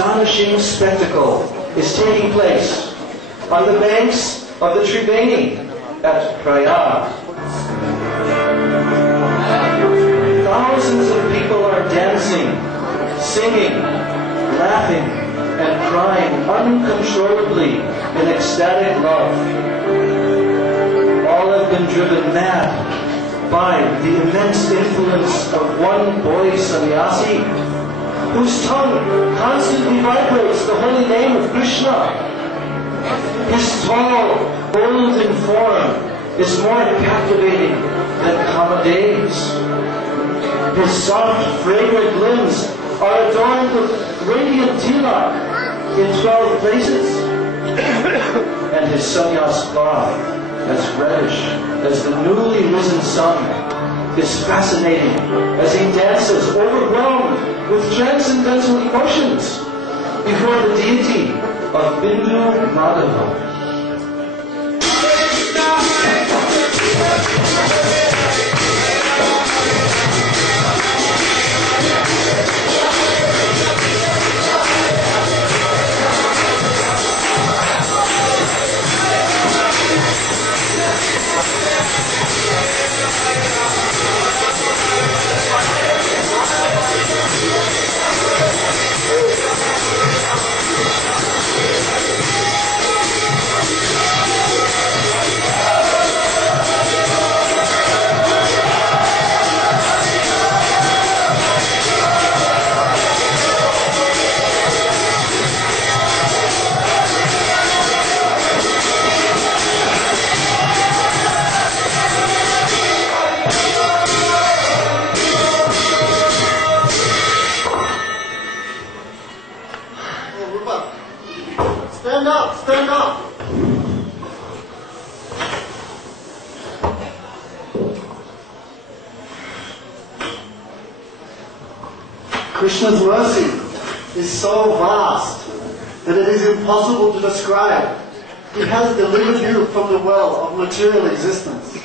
astonishing spectacle is taking place on the banks of the Tribeni at Prayag. Thousands of people are dancing, singing, laughing, and crying uncontrollably in ecstatic love. All have been driven mad by the immense influence of one boy sannyasi whose tongue constantly vibrates the holy name of Krishna. His tall, golden form is more captivating than Kamadeva's. His soft, fragrant limbs are adorned with radiant tilak in 12 places. And his sannyas cloth, as reddish as the newly risen sun, is fascinating as he dances, overwhelmed with transcendental emotions before the deity of Bindu Madhava. Stand up! Krishna's mercy is so vast that it is impossible to describe. He has delivered you from the well of material existence.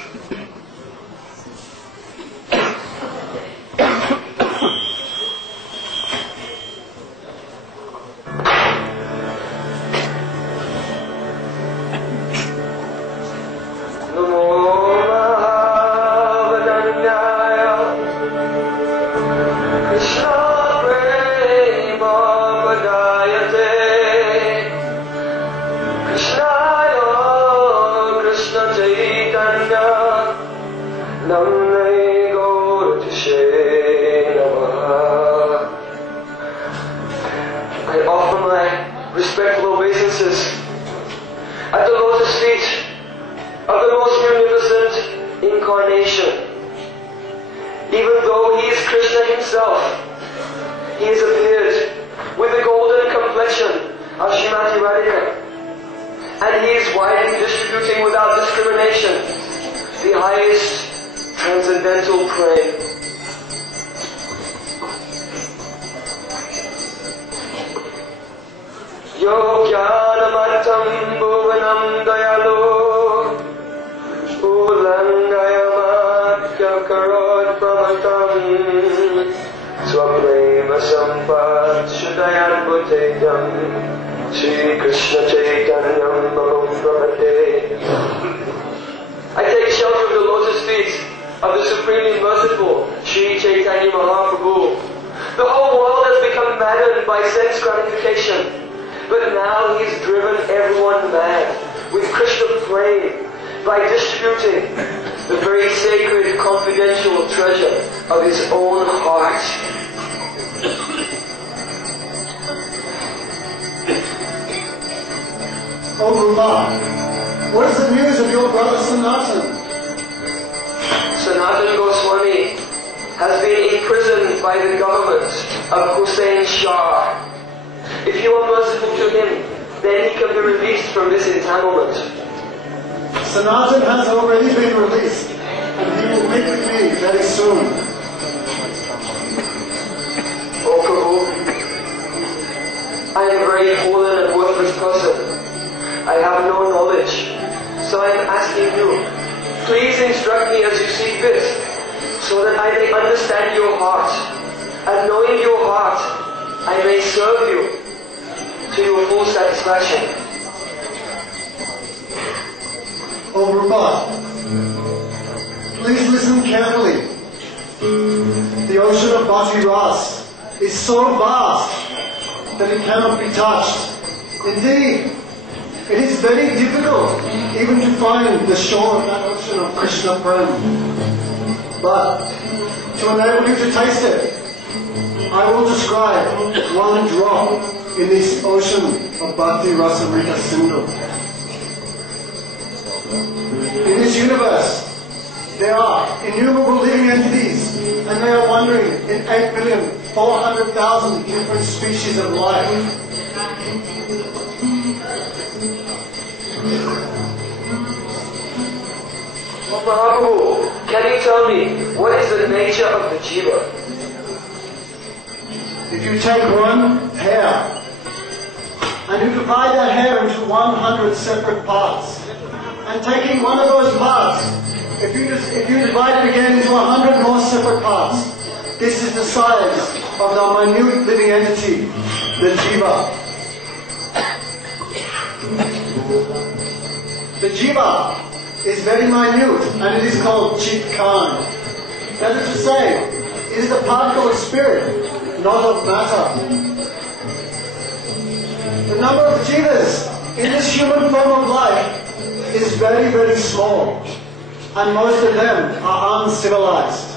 I offer my respectful obeisances at the lotus feet of the most magnificent incarnation. Even though he is Krishna himself, he has appeared with the golden complexion of Srimati Radhika, and he is widely distributing without discrimination the highest transcendental prey. Yo jnanamattam bhuvanam dayalo ulangayamatya karot pamatam swaprema sampad shudayat bhuteyam Shri Krishna Chaitanyam Mamam Prabhate. I take shelter of the lotus feet of the Supremely Merciful Shri Chaitanya Mahaprabhu. The whole world has become maddened by sense gratification. But now he's driven everyone mad with Krishna flame by distributing the very sacred confidential treasure of his own heart. Oh Ruma, what is the news of your brother Sanatan? Sanatan Goswami has been imprisoned by the government of Hussein Shah. If you are merciful to him, then he can be released from this entanglement. Sanatan has already been released, and he will meet with me very soon. Oh Prabhu, I am a very fallen and worthless person. I have no knowledge, so I am asking you, please instruct me as you see fit, so that I may understand your heart, and knowing your heart, I may serve you to your full satisfaction. Oh Rupa, please listen carefully. The ocean of Bhakti Ras is so vast that it cannot be touched. Indeed, it is very difficult even to find the shore of that ocean of Krishna Prem. But to enable you to taste it, I will describe one drop in this ocean of Bhakti Rasamrita Sindhu. In this universe, there are innumerable living entities, and they are wandering in 8,400,000 different species of life. Oh Mahaprabhu, can you tell me what is the nature of the jiva? If you take one hair and you divide that hair into 100 separate parts, and taking one of those parts, if you divide it again into 100 more separate parts, this is the size of the minute living entity, the jiva. The jiva is very minute, and it is called chitkan. That is to say, it is a particle of spirit, not of matter. The number of jivas in this human form of life is very, very small, and most of them are uncivilized.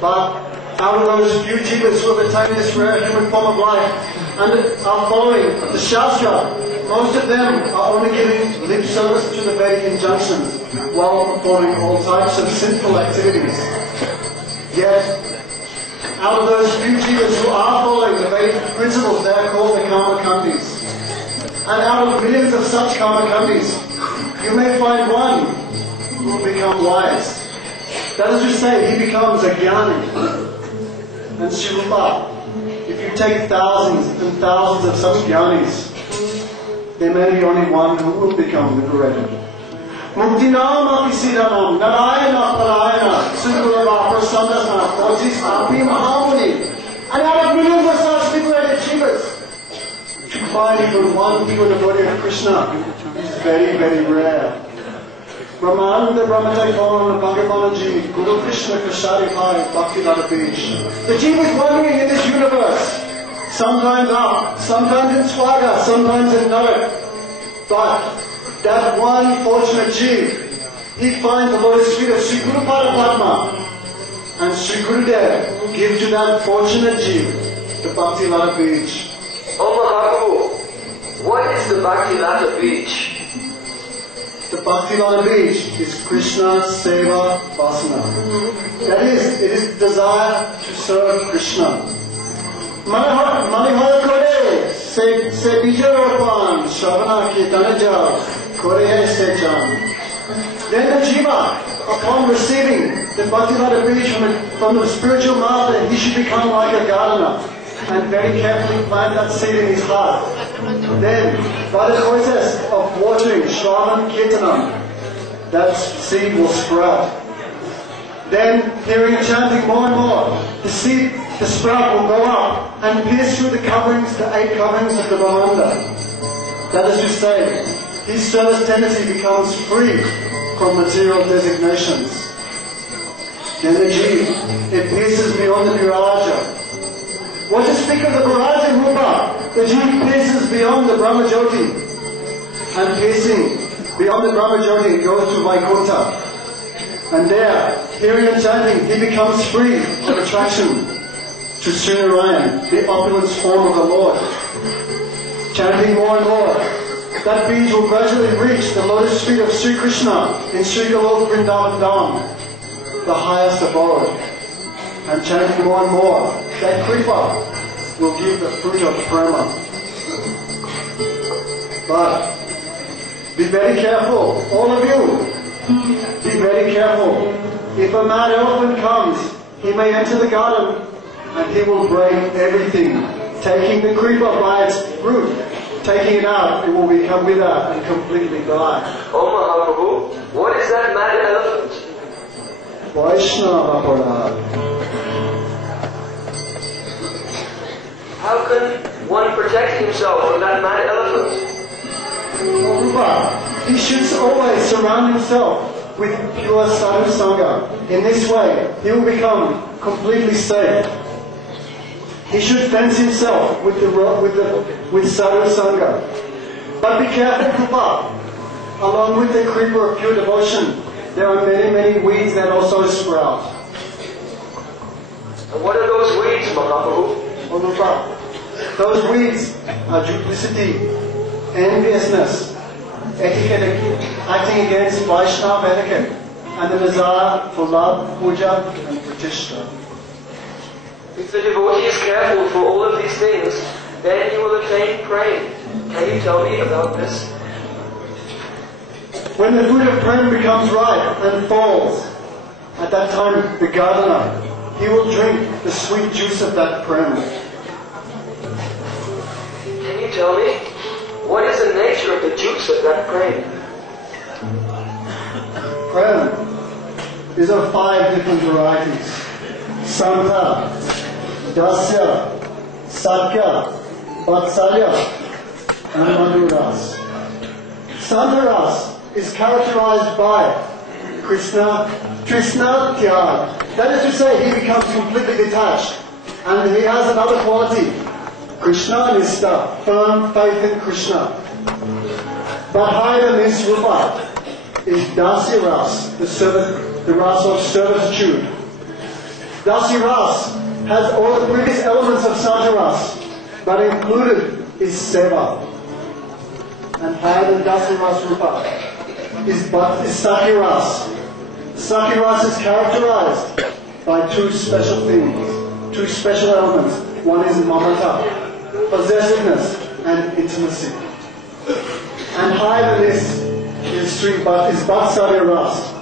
But out of those few jivas who have attained this rare human form of life and are following the Shastra, most of them are only giving lip service to the Vedic injunctions while performing all types of sinful activities. Yet, out of those few jivas who are following the Vedic principles, they are called the Karmakandis. And out of millions of such Karmakandis, you may find one who will become wise. That is to say, he becomes a jnani. And Srila, if you take thousands and thousands of such jnanis, there may be only one who will become liberated. Muktinam apisiranam, narayana parayana, Srila Gurudeva prasannasana, Kosis api mahamuni. And out of millions of such liberated jivas, to find even one pure devotee of Krishna is very, very rare. Brahmananda Brahmajaikon Bhagavanaji, Guru Krishna Kashari Pai, Bhakti Lata Beach. The jiva is wandering in this universe, sometimes up, sometimes in Swaga, sometimes in Narak. But that one fortunate jiva, he finds the lotus feet of Sri Guru Padma, and Sri Gurudeva gives to that fortunate jiva the Bhakti Lata Beach. Oh Mahaprabhu, what is the Bhakti Lata Beach? The Bhakti Lata Beach is Krishna Seva Vasana. That is, it is desire to serve Krishna. Manihara Kore, Se Bijaropan, Shravana Kirtanaja, Kore Se Jan. Then the jiva, upon receiving the Bhakti Lata Beach from the spiritual master, he should become like a gardener and very carefully plant that seed in his heart. Then, by the process of watering Shravan Kirtanam, that seed will sprout. Then, hearing chanting more and more, the sprout will go up and pierce through the 8 coverings of the Brahmanda. That is to say, his service tendency becomes free from material designations. Then the jiva, it pierces beyond the viraja. What to speak of the Viraja Rupa? The jiva pierces beyond the Brahmajyoti, and piercing beyond the Brahmajyoti goes to Vaikuntha. And there, hearing and chanting, he becomes free of attraction to Srinarayan, the opulent form of the Lord. Chanting more and more, that beach will gradually reach the lotus feet of Sri Krishna in Sri Golok Vrindavan Dham, the highest abode. And chanting more and more, that kripa will give the fruit of prema. But be very careful, all of you. Be very careful. If a mad elephant comes, he may enter the garden and he will break everything, taking the kripa by its root. Taking it out, it will become withered and completely die. Oh Mahaprabhu, what is that mad elephant? Vaishnava Aparad. How can one protect himself from that mad elephant? Rupa, he should always surround himself with pure sadhu sangha. In this way, he will become completely safe. He should fence himself with sadhu sangha. But be careful, Rupa. Along with the creeper of pure devotion, there are many, many weeds that also sprout. And what are those weeds, Mahaprabhu? Oh, Rupa, those weeds are duplicity, enviousness, etiquette, acting against Vaishnava etiquette, and the desire for love, puja, and pratishtha. If the devotee is careful for all of these things, then he will attain prema. Can you tell me about this? When the fruit of prema becomes ripe and falls, at that time the gardener, he will drink the sweet juice of that prema. Can you tell me, what is the nature of the juice of that prema? Prema is of 5 different varieties. Santa, Dasya, Sakya, Vatsalya, and Madhuras. Santaras is characterized by Krishna Tyag. That is to say, he becomes completely detached. And he has another quality, Krishna Nistha, firm faith in Krishna. But higher than this, Rupa, is Dasya Ras, the ras of servitude. Dasya Ras has all the previous elements of Santaras, but included is Seva. And higher than Dasya Ras, Rupa, is Sakya Ras. Sakya Ras is characterized by 2 special things, 2 special elements. One is mamata, possessiveness, and intimacy. And higher than this is Vatsalya Ras.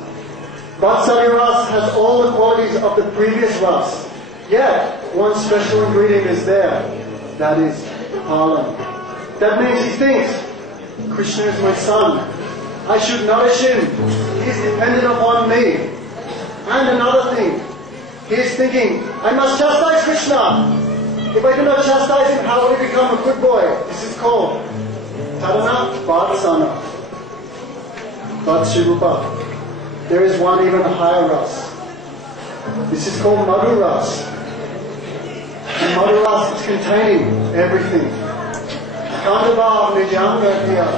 Vatsalya Ras has all the qualities of the previous Ras. Yet, one special ingredient is there. That is Palan. That means he thinks, Krishna is my son. I should nourish him. He is dependent upon me. And another thing, he is thinking, I must chastise Krishna. If I do not chastise him, how will he become a good boy? This is called Tadana Vatsana. Vatshirupa. There is one even higher ras. This is called Madhuras. And Madhuras is containing everything. Kandava Nijanga Kriya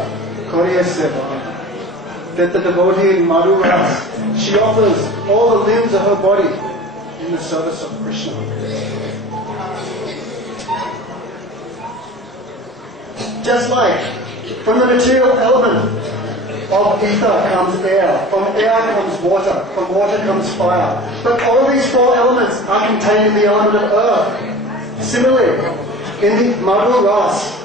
Koriyaseva. That the devotee in Madhuras, she offers all the limbs of her body in the service of Krishna. Just like from the material element of ether comes air, from air comes water, from water comes fire. But all these 4 elements are contained in the element of earth. Similarly, in the Madhu Ras,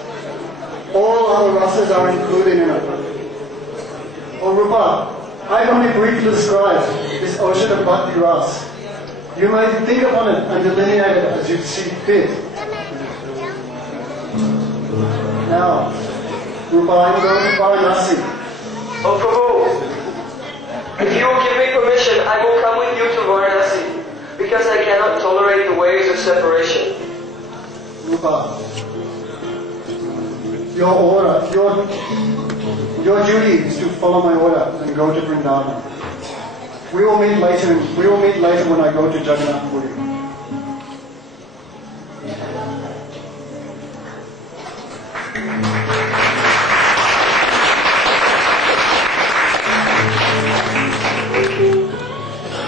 all other rasas are included in it. Oh Rupa, I've only briefly described this ocean of Bhakti Ras. You may think upon it and delineate it as you see fit. Now, Rupa, I'm going to Varanasi. Oh Prabhu, if you will give me permission, I will come with you to Varanasi, because I cannot tolerate the ways of separation. Rupa, your order, your duty is to follow my order and go to Vrindavan. We will meet later when I go to Jagannath Puri.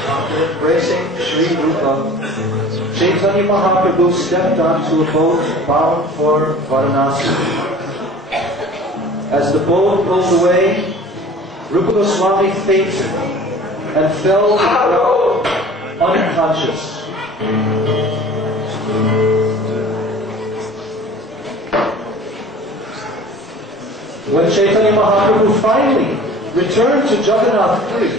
After embracing Sri Rupa, Chaitanya Mahaprabhu stepped onto a boat bound for Varanasi. As the boat pulled away, Rupa Goswami fainted and fell to the ground unconscious. When Chaitanya Mahaprabhu finally returned to Jagannath Puri,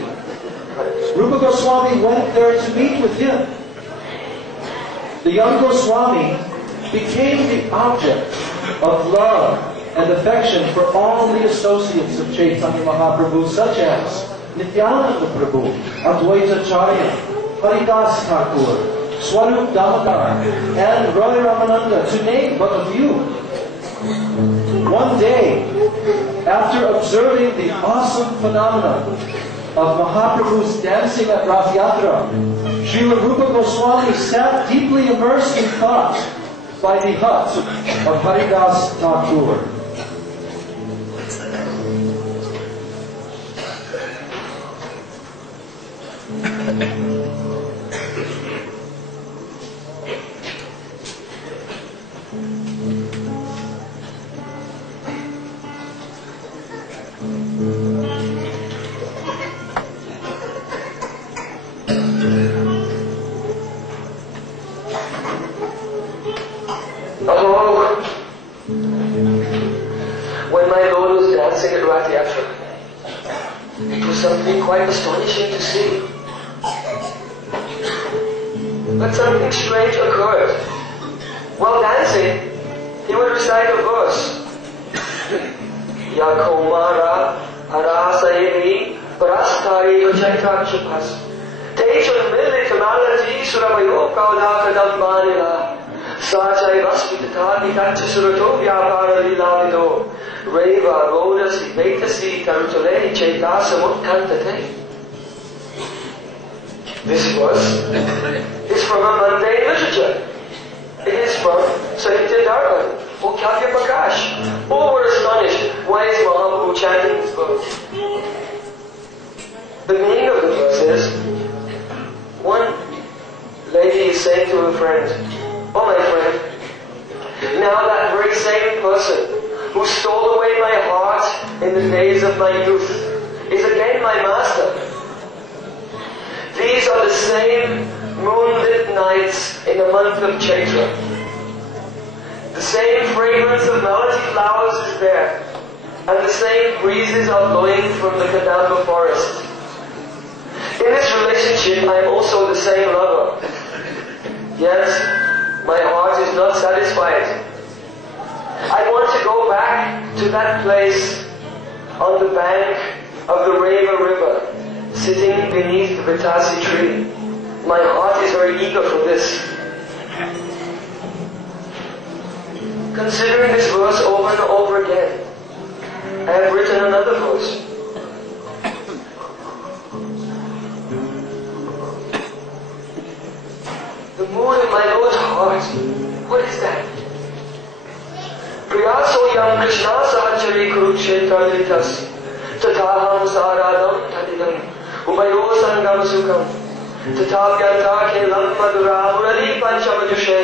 Rupa Goswami went there to meet with him. The young Goswami became the object of love and affection for all the associates of Chaitanya Mahaprabhu, such as Nityananda Prabhu, Advaita Charya, Haridas Thakur, Swarup Damodar, and Roy Ramananda, to name but a few. One day, after observing the awesome phenomenon of Mahaprabhu's dancing at Rath Yatra, Srila Rupa Goswami sat deeply immersed in thought by the hut of Haridas Thakur. When my Lord was dancing at Rath Yatra, it was something quite astonishing to see. But something strange occurred. While dancing, he would recite a verse. Yakomara Arasayevi Parastari Vachaitakshapas Techun Milli Tamalaji Suravayo Kaudakadam Manila Sajai Vaspitati Tachasurato Vyapara Lilavido Reva Rodasi Vetasi Tarutale Chaitasamut Kantate. This verse is from a mundane literature. It is from Sahitya Dharma or Kavya Prakash. All were astonished. Why is Mahaprabhu chanting this verse? The meaning of the verse is, one lady is saying to her friend, "Oh my friend, now that very same person who stole away my heart in the days of my youth is again my master. These are the same moonlit nights in the month of Chaitra. The same fragrance of melody flowers is there, and the same breezes are blowing from the Kadamba forest. In this relationship, I am also the same lover. Yet, my heart is not satisfied. I want to go back to that place on the bank of the Reva river, sitting beneath the Vitasi tree. My heart is very eager for this." Considering this verse over and over again, I have written another verse. The moon in my Lord's heart, what is that? Priyaso yam Krishna sahachari kurukshetra litas tataham saradam tadidam ubayo sangam sukam tatapyanta kelam madura murali panchamajushe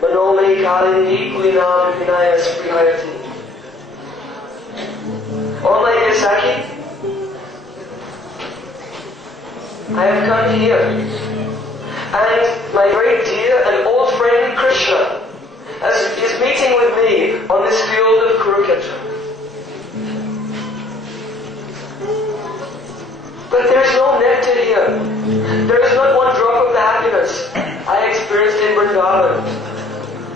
manome kalindi kulinam vinayas prihayati. Oh my dear Saki, I have come here, and my very dear and old friend Krishna is meeting with me on this field of Kurukshetra. But there is no nectar here. There is not one drop of the happiness I experienced in Vrindavan.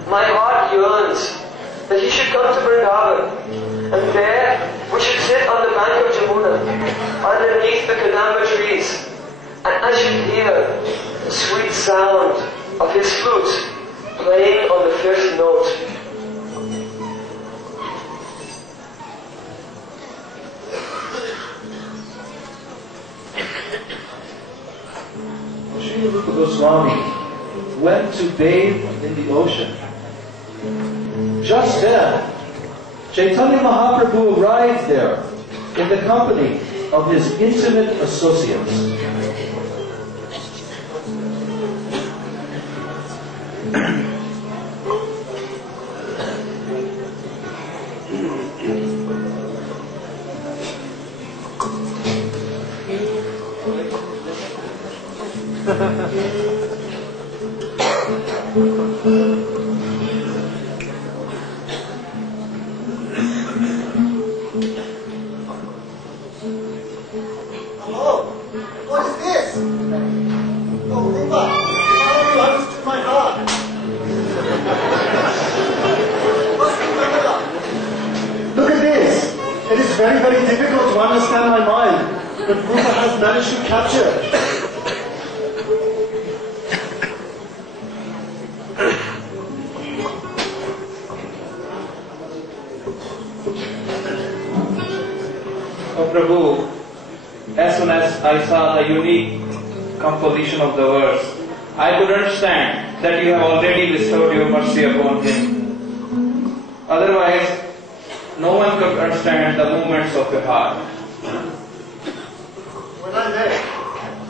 My heart yearns that he should come to Vrindavan, and there we should sit on the bank of Jamuna, underneath the Kadamba trees, and I should hear the sweet sound of his flute playing on the fifth note. Srila Rupa Goswami went to bathe in the ocean. Just then, Chaitanya Mahaprabhu arrived there in the company of his intimate associates. Hello? What is this? Oh, Rupa, how you understood my heart? What's the matter? Look at this. It is very, very difficult to understand my mind, but Rupa has managed to capture it. Oh Prabhu, as soon as I saw the unique composition of the verse, I could understand that you have already bestowed your mercy upon him. Otherwise, no one could understand the movements of your heart. When I met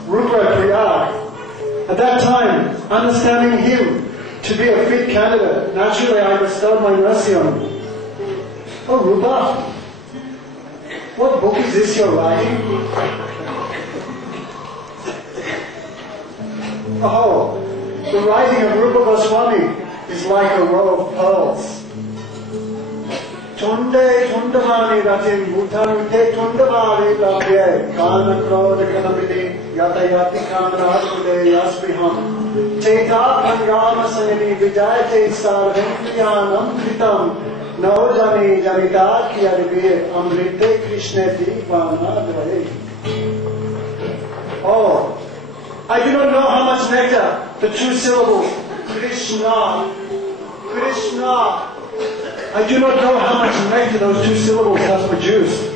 Rupa at Priyag, at that time, understanding him to be a fit candidate, naturally I bestowed my mercy on him. Oh Rupa, what book is this you're writing? Oh, the writing of Rupa Goswami is like a row of pearls. Tunde tundavani ratim utante tundavani labhye kana krodha kanamili yatayati kanarakude yasbiham cheta bhangama sanini vijayate sarvendriyanam kritam naojani janita kiyaribiye amrite krishne deepana dvaye. Oh, I do not know how much nectar the two syllables Krishna, Krishna. I do not know how much nectar those two syllables have produced.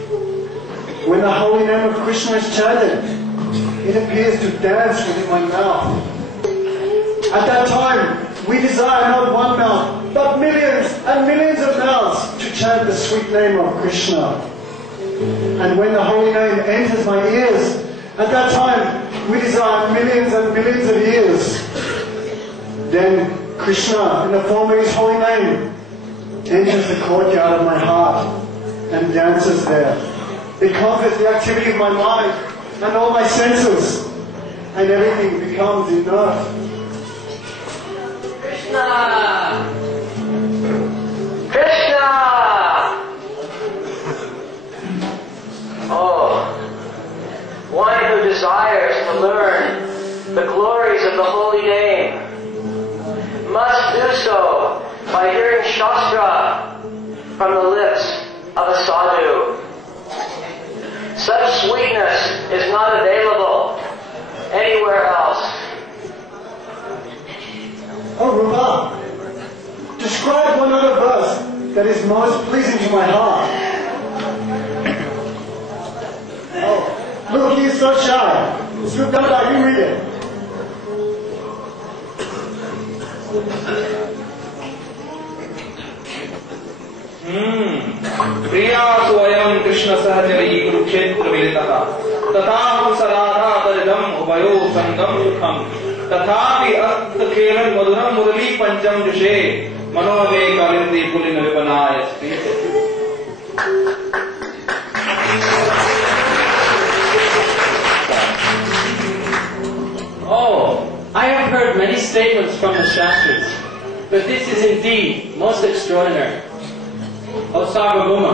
When the holy name of Krishna is chanted, it appears to dance within my mouth. At that time, we desire not one mouth, but millions and millions of mouths to chant the sweet name of Krishna. And when the holy name enters my ears, at that time, we desire millions and millions of ears. Then Krishna, in the form of his holy name, enters the courtyard of my heart and dances there. It conquers the activity of my mind and all my senses, and everything becomes inert. Krishna! Krishna! Oh, one who desires to learn the glories of the holy name must do so by hearing Shastra from the lips of a sadhu. Such sweetness is not available anywhere else. Oh Rupa, describe one other verse that is most pleasing to my heart. Oh, look, he is so shy. Srila, you read it. प्रियासु अयं कृष्ण सहचरी कुरुक्षेत्र मिलितः तथाहं सराधा तजदम् उभयो संगम सुखम् तथापि अस्तखेलन मधुरं मुरली पंचम जुषे मनोमे Kalindi pooling विपनाय स्थिते. Oh, I have heard many statements from the Shastras, but this is indeed most extraordinary. Oh, Sarvabhauma,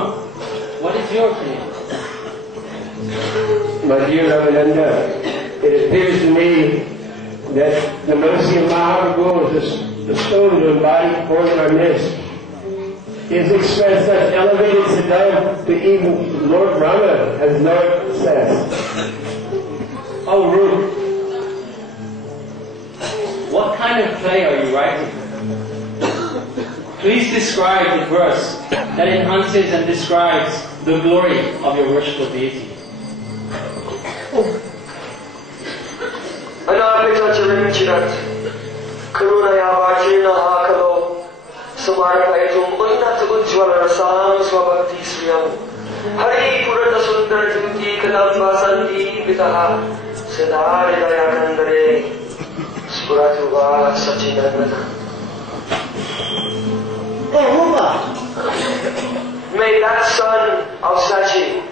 what is your opinion? My dear Ragunatha, it appears to me that the mercy of Mahaprabhu is bestowed to embody forth in our midst. He has expressed such elevated siddhanta that even Lord Brahma has no access. Oh, Rup, what kind of play are you writing? Please describe the verse that enhances and describes the glory of your worshipful deity. Anarpita charimchirat karunaya vajirna akalo samarapaitum unnat ujjvala rasam swabhakti sriyam hari purata sundar duti kadam vasanti pitaha siddharidaya kandare spuratu va sachidanana. Oh, Rupa! May that son of Sachi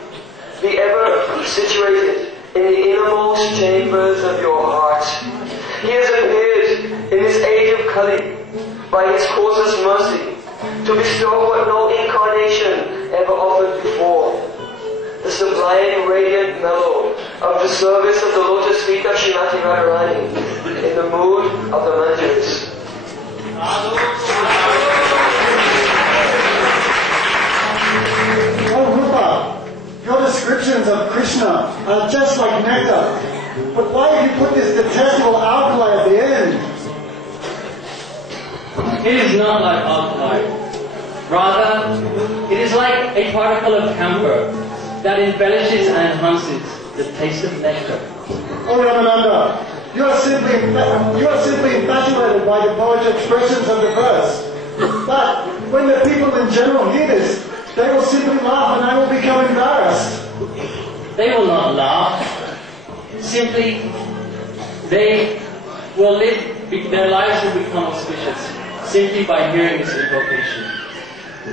be ever situated in the innermost chambers of your heart. He has appeared in this age of Kali by his causeless mercy to bestow what no incarnation ever offered before. The sublime radiant mellow of the service of the lotus feet of Srimati Radharani in the mood of the mantras. Oh Rupa, your descriptions of Krishna are just like nectar. But why have you put this detestable alkali at the end? It is not like alkali. Rather, it is like a particle of camphor that embellishes and enhances the taste of nectar. Oh, Ragunatha, you are simply infatuated by the poetry expressions of the verse. But when the people in general hear this, they will simply laugh and I will become embarrassed. They will not laugh. Simply, they will live, their lives will become auspicious simply by hearing this invocation.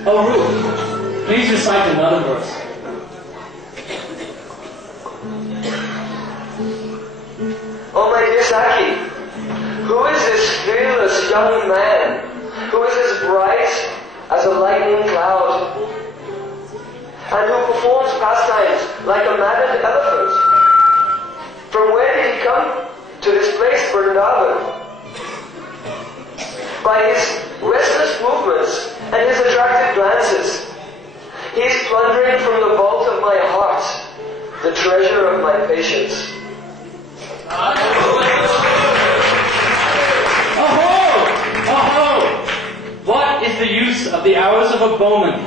Oh, Ruth, please recite another verse. Oh my dear Saki, who is this fearless young man, who is as bright as a lightning cloud, and who performs pastimes like a maddened elephant? From where did he come to this place, Vrindavan? By his restless movements and his attractive glances, he is plundering from the vault of my heart the treasure of my patience. What is the use of the hours of a bowman,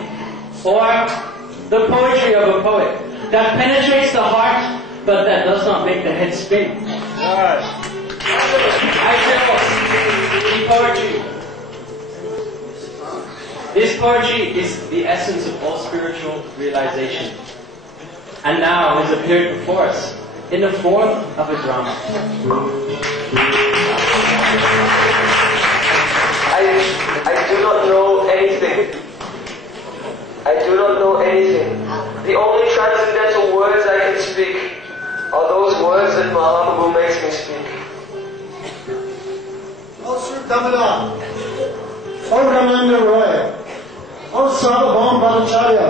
or the poetry of a poet, that penetrates the heart, but that does not make the head spin? I tell the poetry. This poetry is the essence of all spiritual realization, and now has appeared before us in the form of a drama. I do not know anything. I do not know anything. The only transcendental words I can speak are those words that Mahaprabhu makes me speak. Oh, Sri Damodar. Oh, Ramananda Roy. Oh, Sarvabhaum Bhattacharya.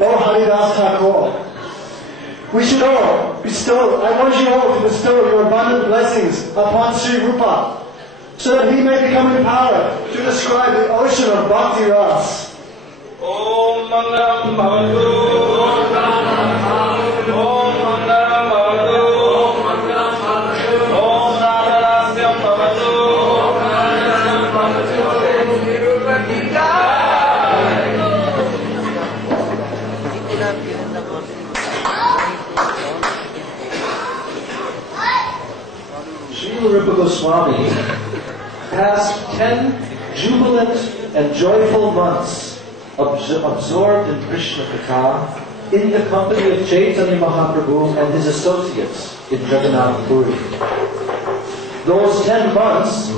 Oh, Haridas Thakur. We should all bestow, I want you all to bestow your abundant blessings upon Sri Rupa, so that he may become empowered to describe the ocean of Bhakti Ras. Om Mangalam Bhavatu. Om Mangalam Bhavatu. Om Mangalam Bhavatu. Om Mangalam Bhavatu. Om Radharasyam Bhavatu. Om Radharasyam Bhavatu. Srila Rupa Goswami passed 10 jubilant and joyful months absorbed in Krishna Katha in the company of Chaitanya Mahaprabhu and his associates in Jagannath Puri. Those 10 months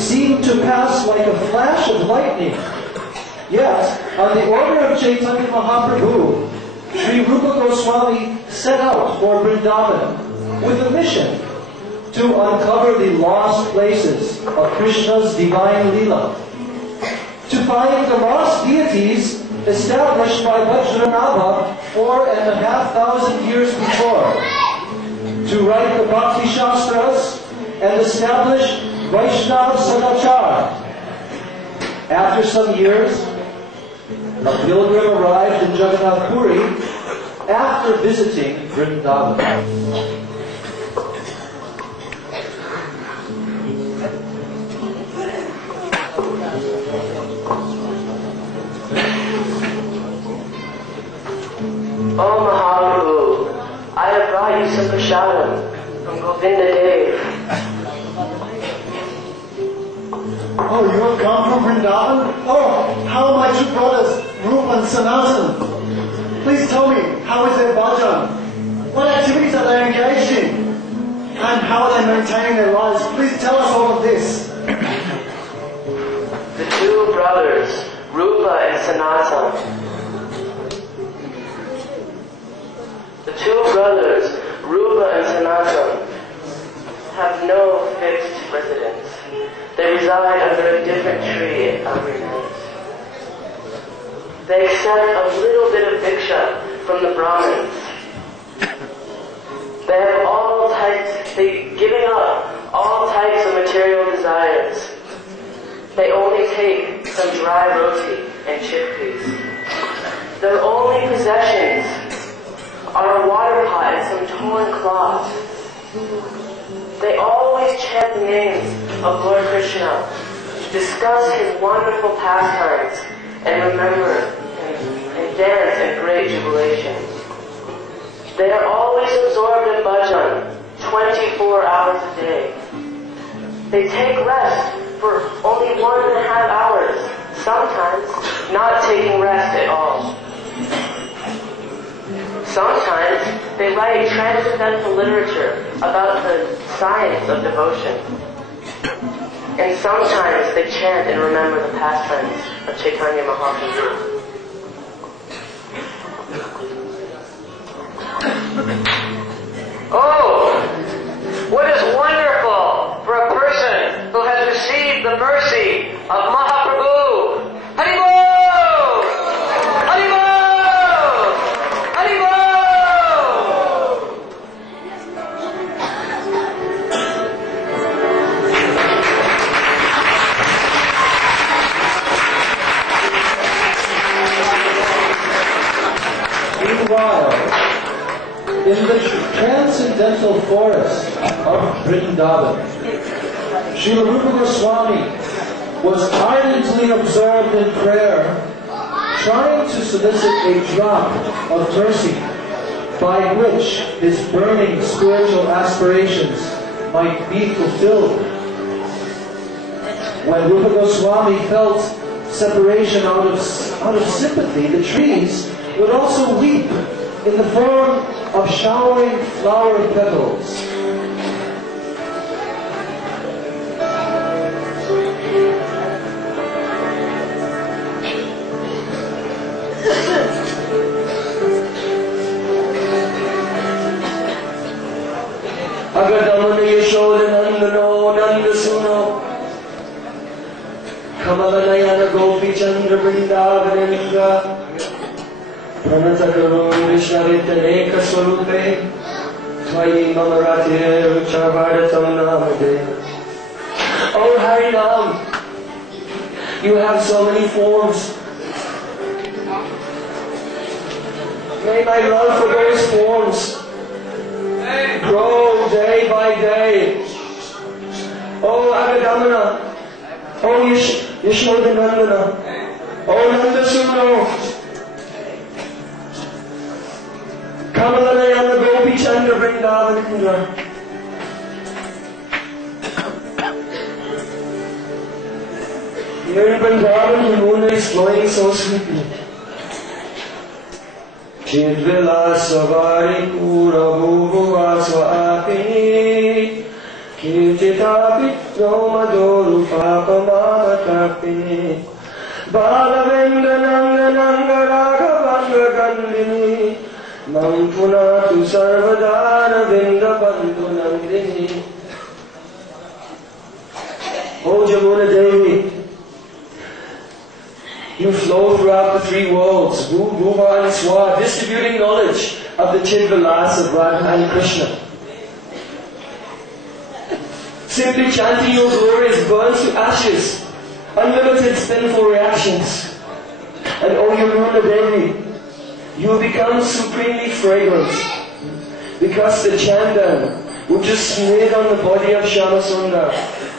seemed to pass like a flash of lightning. Yet, on the order of Chaitanya Mahaprabhu, Sri Rupa Goswami set out for Vrindavan with a mission to uncover the lost places of Krishna's divine Leela, to find the lost deities established by Vajranabha 4,500 years before, to write the Bhakti Shastras and establish Vaishnav Sadachar. After some years, a pilgrim arrived in Jagannath Puri after visiting Vrindavan. Oh Mahaprabhu, I have brought you some prasadam from Govinda Dev. Oh, you have come from Vrindavan? Oh, how are my two brothers, Rupa and Sanatan? Please tell me, how is their bhajan? What activities are they engaged in? And how are they maintaining their lives? Please tell us all of this. The two brothers, Rupa and Sanatan. The two brothers, Rupa and Sanatan, have no fixed residence. They reside under a different tree every night. They accept a little bit of diksha from the Brahmins. They have giving up all types of material desires. They only take some dry roti and chickpeas. Their only possessions are a water pot and some torn cloth. They always chant the names of Lord Krishna, discuss his wonderful pastimes, and remember him, and dance in great jubilation. They are always absorbed in bhajan, 24 hours a day. They take rest for only 1.5 hours, sometimes not taking rest at all. Sometimes they write transcendental literature about the science of devotion. And sometimes they chant and remember the pastimes of Chaitanya Mahaprabhu. Oh, what is wonderful for a person who has received the mercy of Mahaprabhu. Haribol! Haribol! Haribol! Meanwhile, in the transcendental forest of Vrindavan, Srila Rupa Goswami was ardently absorbed in prayer, trying to solicit a drop of mercy by which his burning spiritual aspirations might be fulfilled. When Rupa Goswami felt separation out of sympathy, the trees would also weep in the form of showering flower petals. Agadamana Yashodanandano Nandasuno Kamalanayana Gopi Chandra Vrindavanendra Pranatakarun Vishnavitaneka Swarupe Twayi Mamarati Ruchavadatam Namade. Oh Harinam, you have so many forms. May my love for those forms grow day by day. Oh Agadamana, oh Yashodanandana, oh Nandasuno, Kamalanayana Gopi Chandra Vrindavanendra. Here in Vrindavan, the moon is glowing so sweetly. Chidvilasavari pura bhuva swapini kirtitapi nomadoru papa mamatapini balavendra nandananga raghavanga gandini Mampunatu sarvadana vinda bandhu nandini. O Jamuna Devi, you flow throughout the three worlds, Bhu, Bhuva and Swa, distributing knowledge of the Chidvilas of Radha and Krishna. Simply chanting your glories burns to ashes, unlimited sinful reactions. And O Yamuna Devi, you become supremely fragrant because the chandan which is smeared on the body of Shyamasundar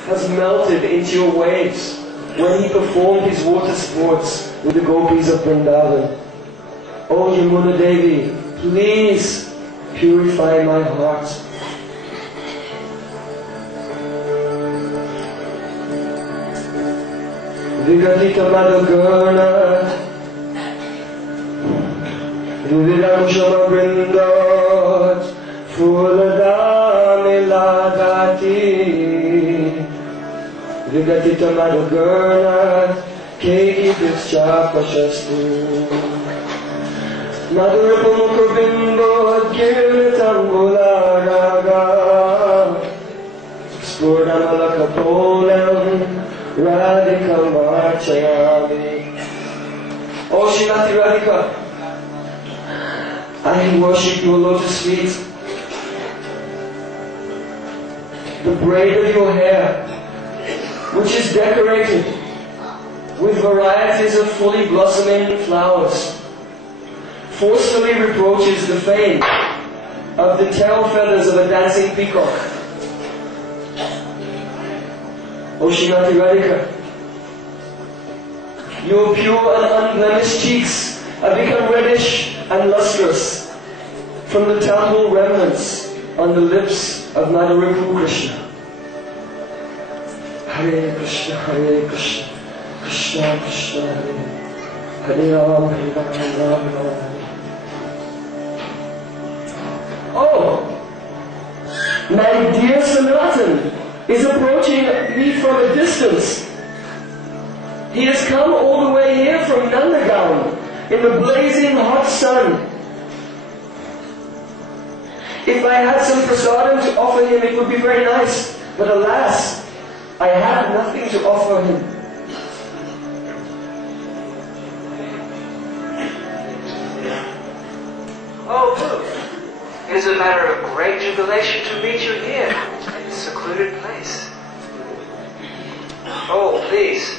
has melted into your waves when he performed his water sports with the gopis of Vrindavan. O Yamuna Devi, please purify my heart. Vigatita Madhugurna Duviram Shama Vrindat Fuladami Ladati Vigatita Madhugurna Keki Vichapashastu Madhurapamukha Bimbo Kirtambula Raga Spurnamalaka Polam Radhika Marchayami. Oh Srimati Radhika, I worship your lotus feet. The braid of your hair, which is decorated with varieties of fully blossoming flowers, forcefully reproaches the fame of the tail feathers of a dancing peacock. O Srimati Radhika, your pure and unblemished cheeks have become reddish and lustrous, from the temple remnants on the lips of Madhurapu Krishna. Hare Krishna, Krishna Krishna, Hare Ram, Hare Ram, Ram Ram. Oh, my dear Sanatan is approaching me from a distance. He has come all the way here from Nandagaon in the blazing hot sun. If I had some prasadam to offer him, it would be very nice. But alas, I have nothing to offer him. Oh, look. It is a matter of great jubilation to meet you here, in this secluded place. Oh, please,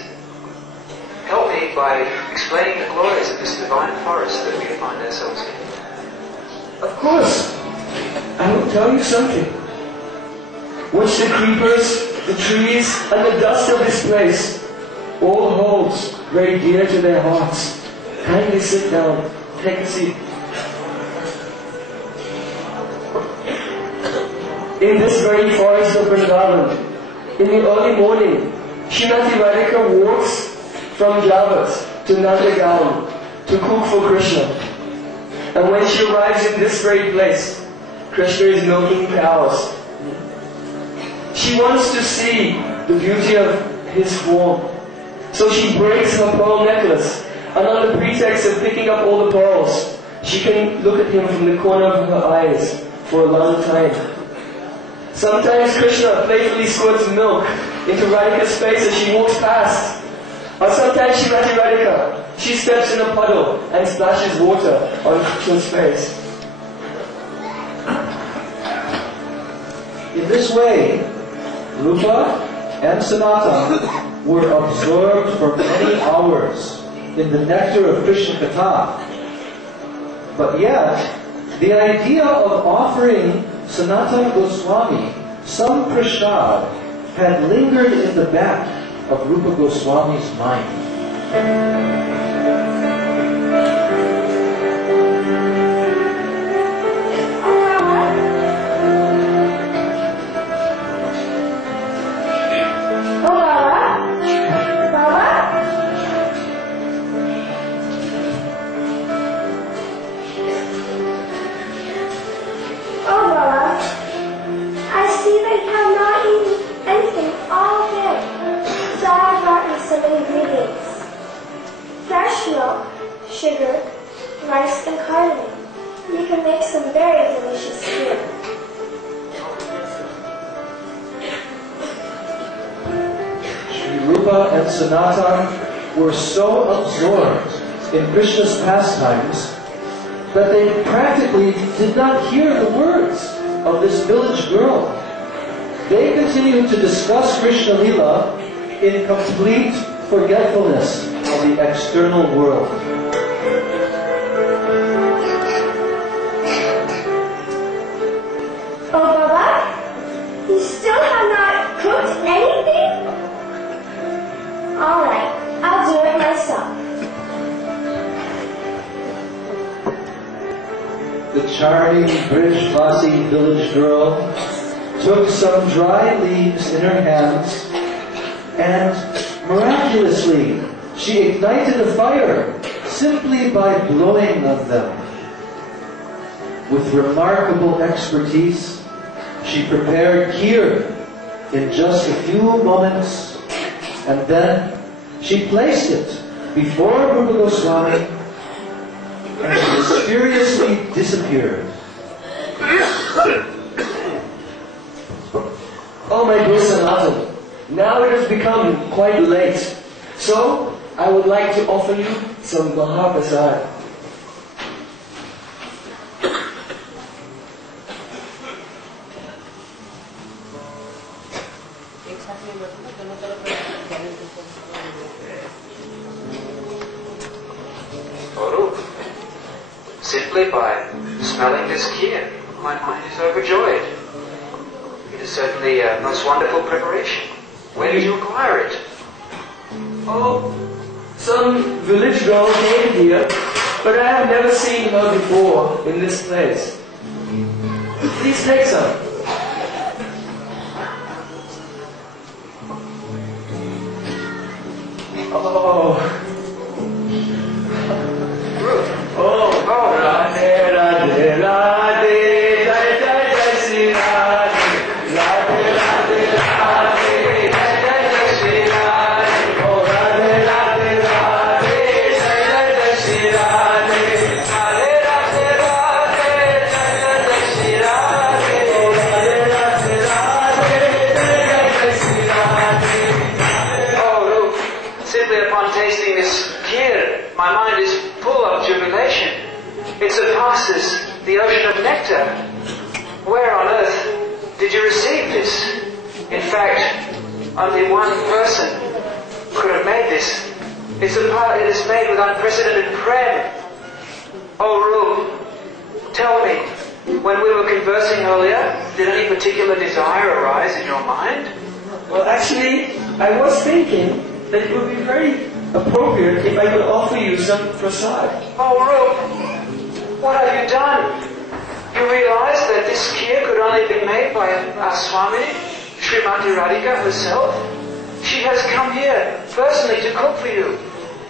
help me by explaining the glories of this divine forest that we find ourselves in. Of course, I will tell you something, which the creepers, the trees, and the dust of this place all holds very dear to their hearts. Kindly sit down, take a seat. In this very forest of Vrindavan, in the early morning, Srimati Radhika walks from Javat to Nandagaon to cook for Krishna. And when she arrives in this very place, Krishna is milking cows. She wants to see the beauty of his form. So she breaks her pearl necklace, and on the pretext of picking up all the pearls, she can look at him from the corner of her eyes for a long time. Sometimes Krishna playfully squirts milk into Radhika's face as she walks past. Or sometimes Srimati Radhika, she steps in a puddle and splashes water on Krishna's face. In this way, Rupa and Sanatana were absorbed for many hours in the nectar of Krishna Katha. But yet, the idea of offering Sanatana Goswami some prasad had lingered in the back of Rupa Goswami's mind. Sugar, rice, and cardamom. You can make some very delicious food. Sri Rupa and Sanatana were so absorbed in Krishna's pastimes that they practically did not hear the words of this village girl. They continued to discuss Krishna Lila in complete forgetfulness of the external world. Oh, Baba, you still have not cooked anything? All right, I'll do it myself. The charming Brijvasi village girl took some dry leaves in her hands and miraculously she ignited a fire simply by blowing on them. With remarkable expertise, she prepared kheer in just a few moments, and then she placed it before Rupa Goswami and mysteriously disappeared. Oh my dear Sanatan, now it has become quite late, so I would like to offer you some Mahaprasad. Simply by smelling this kheer, my mind is overjoyed. It is certainly a most wonderful preparation. Where did you acquire it? Oh, some village girl came here, but I have never seen her before in this place. Please take some. Oh. Radhe Radhe Radhe, Jai Jai Jai Shri Radhe. Radhe Radhe Radhe, Jai Jai Jai Shri Radhe. Oh Radhe Radhe Radhe, Jai Jai Jai Shri Radhe. Radhe Radhe Radhe, Jai Jai Jai Shri Radhe. Oh Radhe Radhe Radhe, Jai Jai Jai Shri Radhe. Oh, look, simply upon tasting this kheer, my mind is full of jubilation. It surpasses the ocean of nectar. Where on earth did you receive this? In fact, only one person could have made this. It is made with unprecedented prem. Oh, Ru, tell me, when we were conversing earlier, did any particular desire arise in your mind? Well, actually, I was thinking that it would be very appropriate if I could offer you some prasad. Oh, Ru, what have you done? You realize that this kheer could only be made by our Swami, Srimati Radhika herself? She has come here personally to cook for you.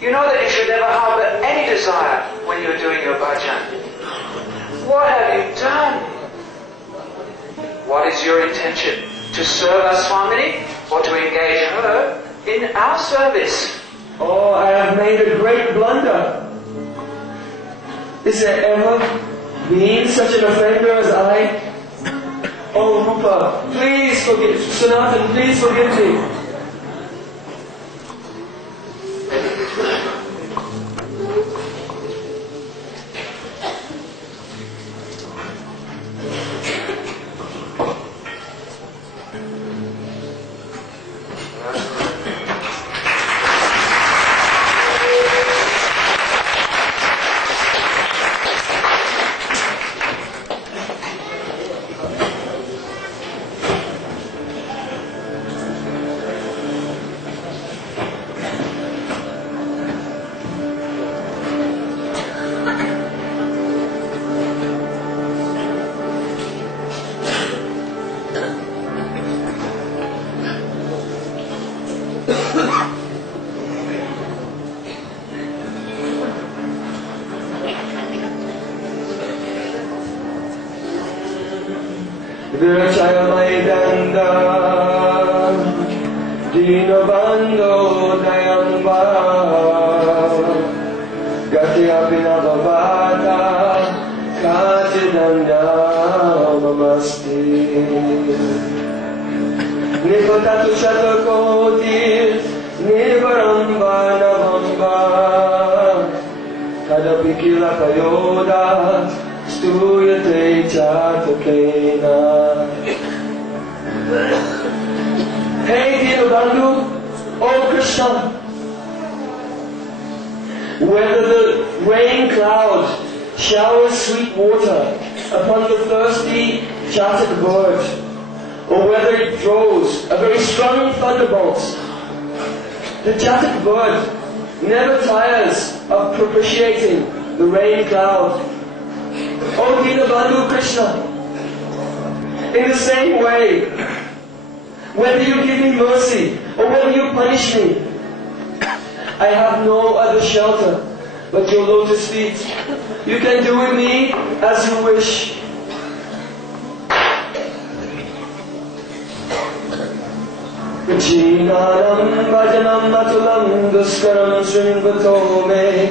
You know that you should never harbor any desire when you're doing your bhajan. What have you done? What is your intention? To serve our Swami or to engage her in our service? Oh, I have made a great blunder. Is there ever been such an offender as I? Oh, Rupa, please forgive. Sanatan, please forgive me. Virachaya Maidanda Dinabando Dayamba Gatya Pinabhavata Kachidanda Mamasti Nipatatu Shatakoti Nivaramba Navamba Kadapikila Kayoda Stuyate Chatakena. Hey dear Bandhu, oh Krishna, whether the rain cloud showers sweet water upon the thirsty chatak bird, or whether it throws a very strong thunderbolt, the chatak bird never tires of propitiating the rain cloud. Oh Dinabandhu Krishna, in the same way, whether you give me mercy or whether you punish me, I have no other shelter but your lotus feet. You can do with me as you wish. Jnanam bhajanam atulam duskaram srinvato me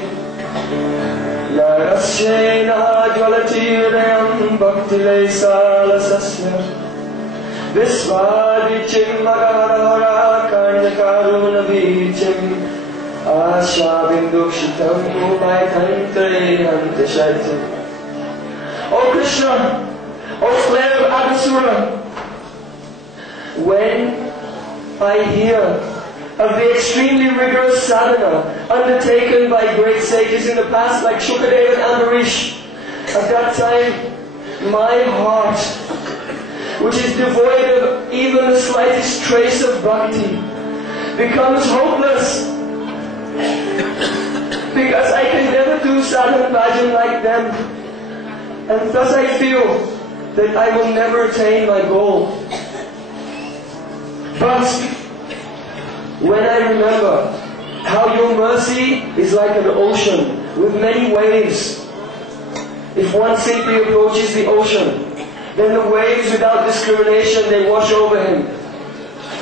Narasena jvalatirdayam bhaktilesalasasya Visvadichim magarahara karnakaruna vichim Ashabindukshitam mubhaitantre antashaitam. Oh Krishna, oh slayer of Aghasura, when I hear of the extremely rigorous sadhana undertaken by great sages in the past like Shukadeva and Ambarish, at that time my heart, which is devoid of even the slightest trace of bhakti, becomes hopeless because I can never do sadhana bhajan like them. and thus I feel that I will never attain my goal. But when I remember how your mercy is like an ocean with many waves, if one simply approaches the ocean, then the waves without discrimination, they wash over him.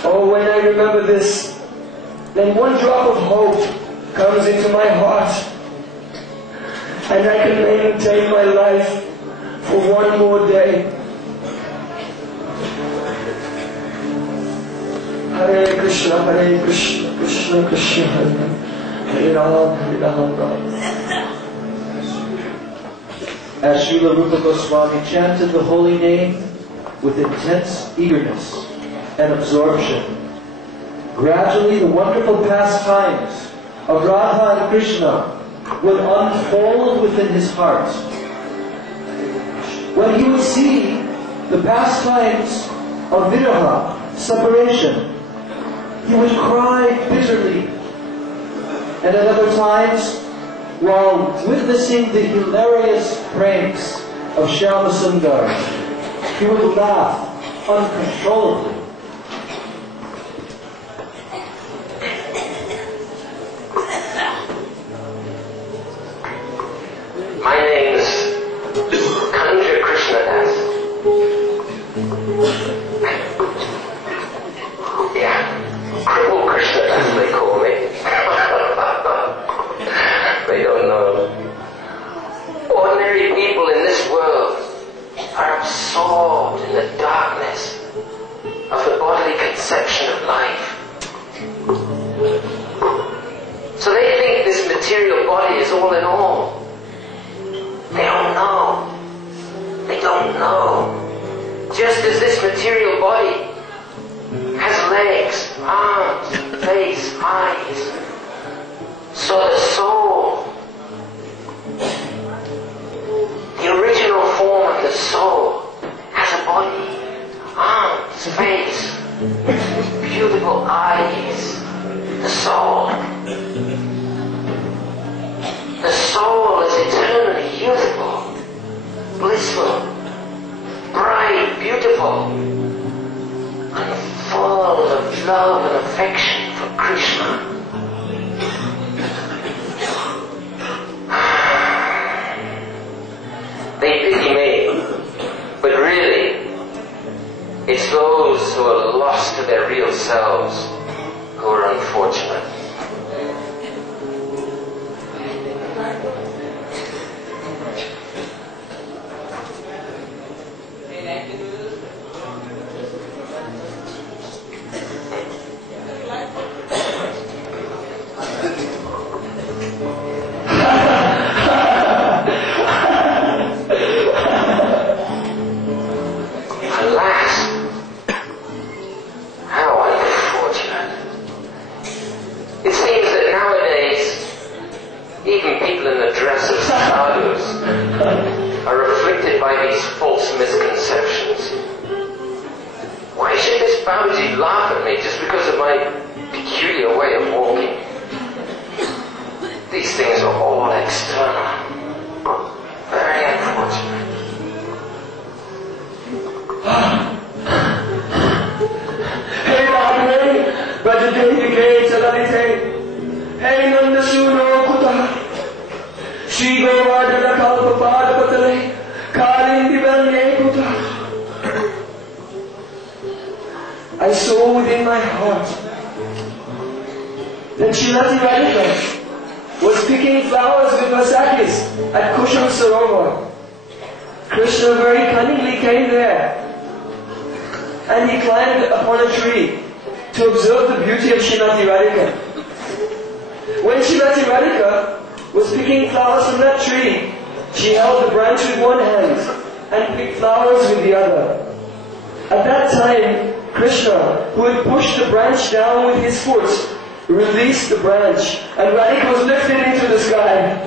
Oh, when I remember this, then one drop of hope comes into my heart, and I can maintain my life for one more day. Hare Krishna, Krishna Krishna, Hare Ram. As Srila Rupa Goswami chanted the holy name with intense eagerness and absorption, gradually the wonderful pastimes of Radha and Krishna would unfold within his heart. When he would see the pastimes of viraha, separation, he would cry bitterly. And at other times, while witnessing the hilarious pranks of Shyama Sundar, he would laugh uncontrollably. My name is Kartika Krishnadas. Yeah, Cripple Krishnadas they call me. They don't know. Ordinary people in this world are absorbed in the darkness of the bodily conception of life. So they think this material body is all in all. They don't know. They don't know. Just as this material body has legs, arms, face, eyes, so the soul, the original form of the soul, has a body, arms, face, beautiful eyes. The soul. The soul is eternally youthful, blissful, bright, beautiful, and full of love and affection for Krishna. They pity me, but really, it's those who are lost to their real selves who are unfortunate. I saw within my heart that Srimati Radhika was picking flowers with her sakis at Kusham Sarovar. Krishna very cunningly came there, and he climbed upon a tree to observe the beauty of Srimati Radhika. When Srimati Radhika was picking flowers from that tree, she held the branch with one hand and picked flowers with the other. At that time, Krishna, who had pushed the branch down with his foot, released the branch, and Radhika was lifted into the sky.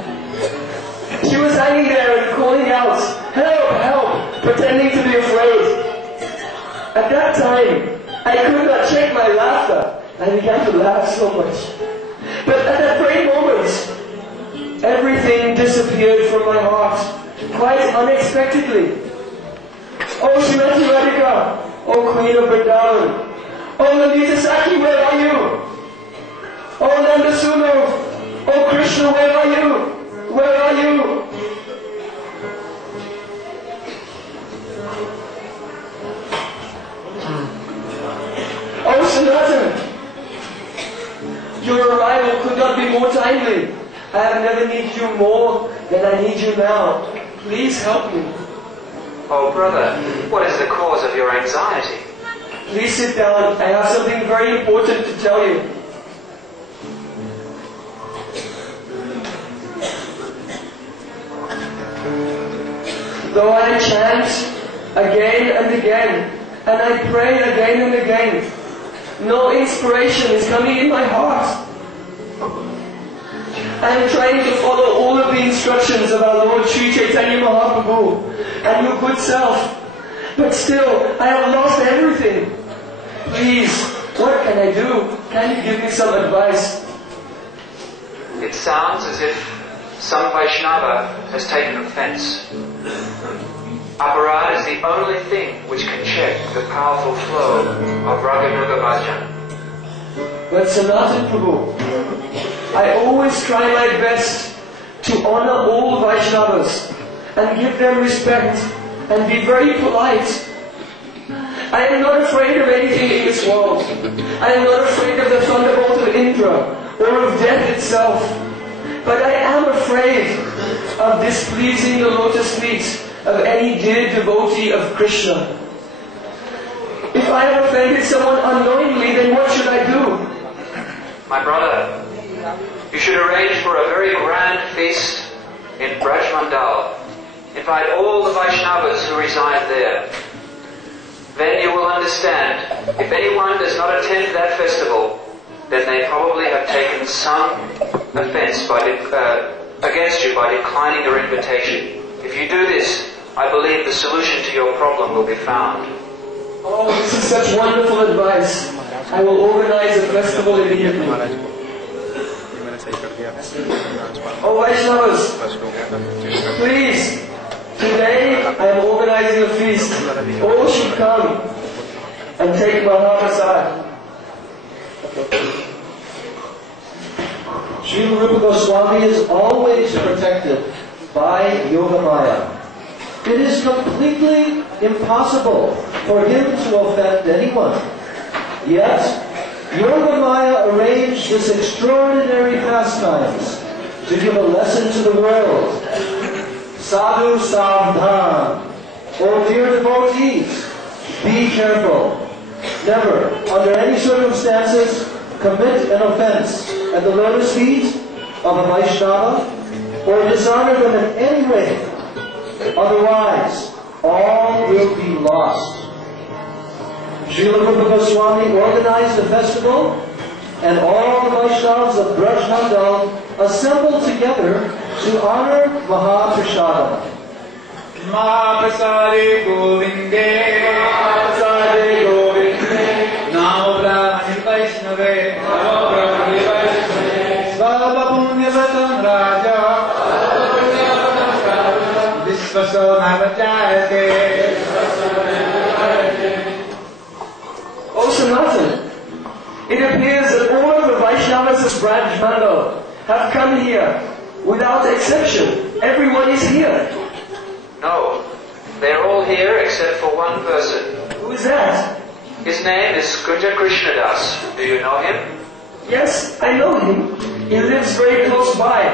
She was hanging there and calling out, "Help, help," pretending to be afraid. At that time, I could not check my laughter. I began to laugh so much. But at that very moment, everything disappeared from my heart, quite unexpectedly. Oh Srimati Radhika, oh Queen of Vrindavan, oh Lalita Sakhi, where are you? Oh Nanda Suno, oh Krishna, where are you? Where are you? Oh Sanatan, your arrival could not be more timely. I have never needed you more than I need you now. Please help me. Oh, brother, what is the cause of your anxiety? Please sit down. I have something very important to tell you. Though I chant again and again, and I pray again and again, no inspiration is coming in my heart. I am trying to follow all of the instructions of our Lord Sri Chaitanya Mahaprabhu and your good self, but still I have lost everything. Please, what can I do? Can you give me some advice? It sounds as if some Vaishnava has taken offense. Aparad is the only thing which can check the powerful flow of Ragunatha bhajan. But Sanatan Prabhu, I always try my best to honor all Vaishnavas and give them respect and be very polite. I am not afraid of anything in this world. I am not afraid of the thunderbolt of Indra or of death itself. But I am afraid of displeasing the lotus feet of any dear devotee of Krishna. If I have offended someone unknowingly, then what should I do? My brother, you should arrange for a very grand feast in Braj Mandal. Invite all the Vaishnavas who reside there. Then you will understand, if anyone does not attend that festival, then they probably have taken some offense against you by declining your invitation. If you do this, I believe the solution to your problem will be found. Oh, this is such wonderful advice. I will organize a festival immediately. Oh Vaishnavas, please, today I am organizing a feast. All should come and take Mahaprasad. Srila Rupa Goswami is always protected by Yogamaya. It is completely impossible for him to offend anyone. Yet, Yogamaya arranged this extraordinary pastimes to give a lesson to the world. Sadhu Savdhan, oh dear devotees, be careful. Never, under any circumstances, commit an offense at the lotus feet of a Vaishnava or dishonor them in any way. Otherwise, all will be lost. Srila Rupa Goswami organized a festival, and all the Vaishnavas of Braj Mandal assembled together to honor Mahaprasada. Mahaprasade Govinde, Mahaprasade Govinde, Namo Brahmani Vaishnave, Namo Brahmani Vaishnave, Svava Punyavatam Raja, Vishvaso Navachayate. Oh Sanatan, it appears that all of the Vaishnavas of Braj Mandal have come here without exception. Everyone is here. No, they're all here except for one person. Who is that? His name is Kunja Krishnadas. Do you know him? Yes, I know him. He lives very close by.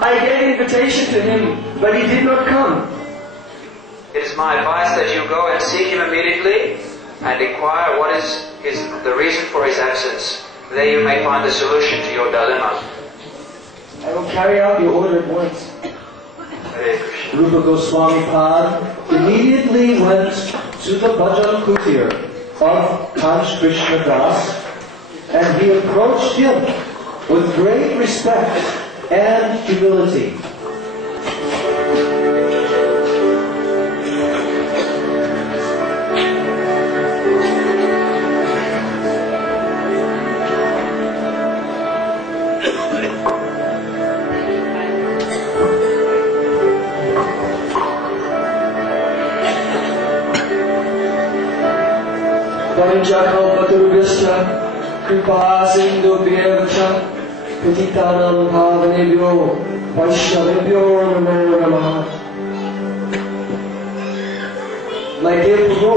I gave invitation to him, but he did not come. It is my advice that you go and seek him immediately and inquire what is the reason for his absence. There you may find the solution to your dilemma. I will carry out your order at once. Hare Krishna. Rupa Goswami Pad immediately went to the bhajan kutir of Kanch Krishna Das, and he approached him with great respect and humility. Vanchakalpaturvyascha Kripa Sindhubhyevcha Patitanam Bhavanebhyo Vaishnavebhyo Namo Namaha. My dear Prabhu,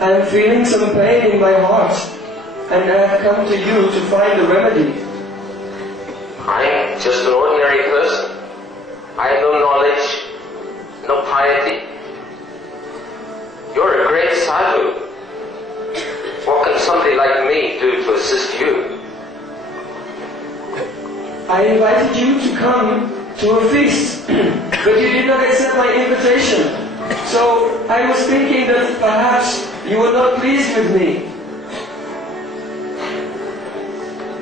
I am feeling some pain in my heart and I have come to you to find a remedy. I am just an ordinary person. I have no knowledge, no piety. You're a great sadhu. What can somebody like me do to assist you? I invited you to come to a feast, but you did not accept my invitation. So I was thinking that perhaps you were not pleased with me.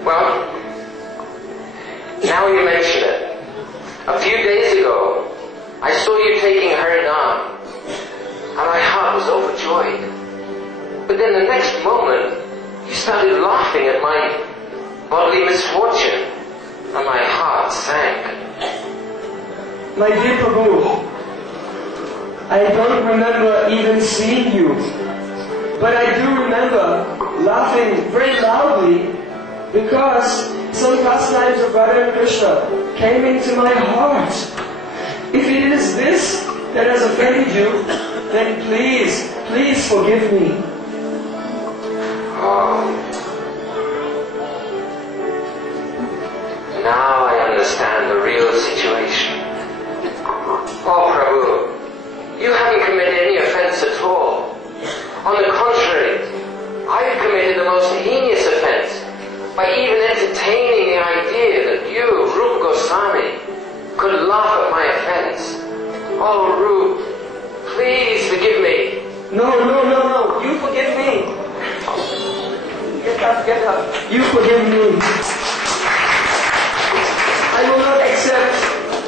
Well, now you mention it. A few days ago, I saw you taking Harinam, and my heart was overjoyed. But then the next moment, you started laughing at my bodily misfortune, and my heart sank. My dear Prabhu, I don't remember even seeing you, but I do remember laughing very loudly because some pastimes of Radha and Krishna came into my heart. If it is this that has offended you, then please, please forgive me. Oh. Now I understand the real situation. Oh, Prabhu, you haven't committed any offense at all. On the contrary, I've committed the most heinous offense by even entertaining the idea that you, Rupa Goswami, could laugh at my offense. Oh, Rup, please forgive me. No, you forgive me. Get up. You forgive me. I will not accept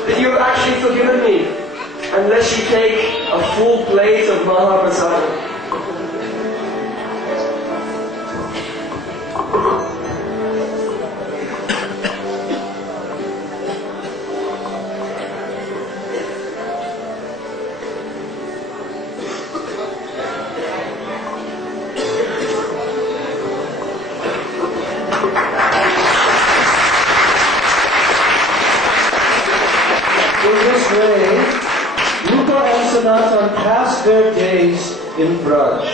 that you have actually forgiven me unless you take a full plate of Mahaprasada. Sanatan passed their days in Braj.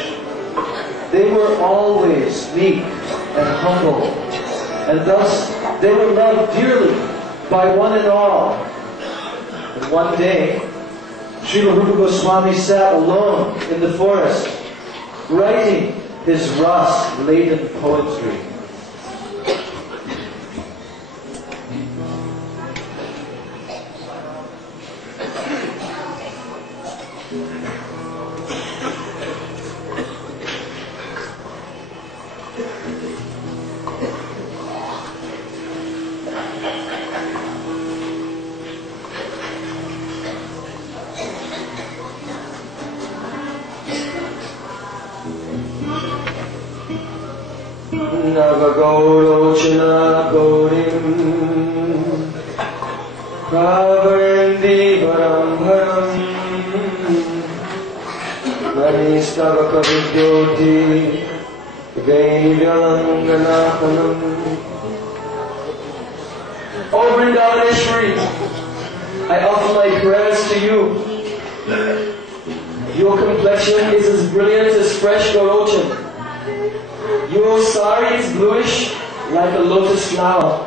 They were always meek and humble, and thus they were loved dearly by one and all. And one day, Srila Rupa Goswami sat alone in the forest, writing his ras-laden poetry. Navagaurochana Gaurim Pravarendi Varamharam Manistavaka Vidyoti Gainivyananganapanam. O Vrindavaneshwari, I offer my prayers to you. Your complexion is as brilliant as fresh Gorochan. Your sari is bluish like a lotus flower.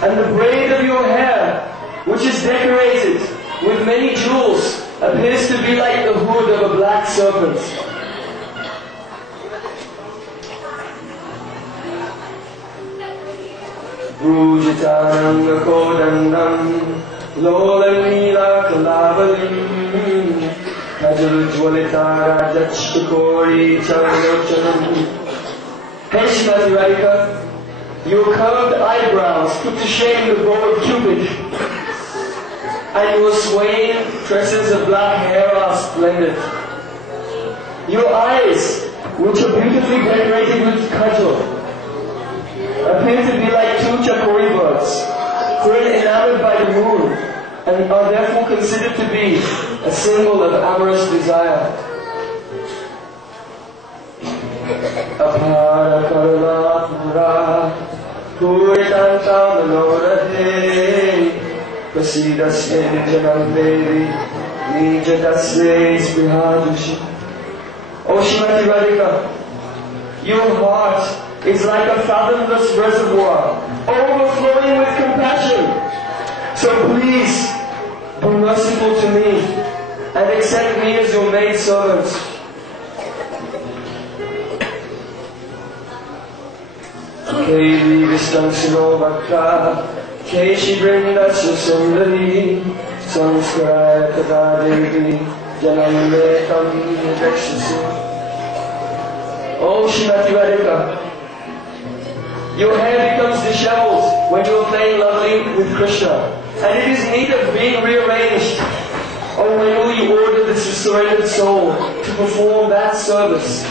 And the braid of your hair, which is decorated with many jewels, appears to be like the hood of a black serpent. Brujitananga kodandam lolanila kalavalim Kajulujwalitara Jachtukori Charlochanam. Hey Shrimati Radhika, your curved eyebrows put to shame the bow of Cupid, and your swaying tresses of black hair are splendid. Your eyes, which are beautifully decorated with kajal, appear to be like two chakori birds, who are enamored by the moon, and are therefore considered to be a symbol of amorous desire. Apara Karuna Pura Puritantam Lorade Prasidasya Janam Devi Nijadasya Sprihadushi. O Shrimati Radhika, your heart is like a fathomless reservoir, overflowing with compassion. So please, be merciful to me and accept me as your maid servant. Kevi Vistansino Bhakta, Keshi Brindasya Sundari, Samskaraya Kada Devi, Janame Tam Vekshasi. Oh Shrimati Radhika, your hair becomes disheveled when you are playing lovely with Krishna, and it is in need of being rearranged. Oh, when will you order this surrendered soul to perform that service?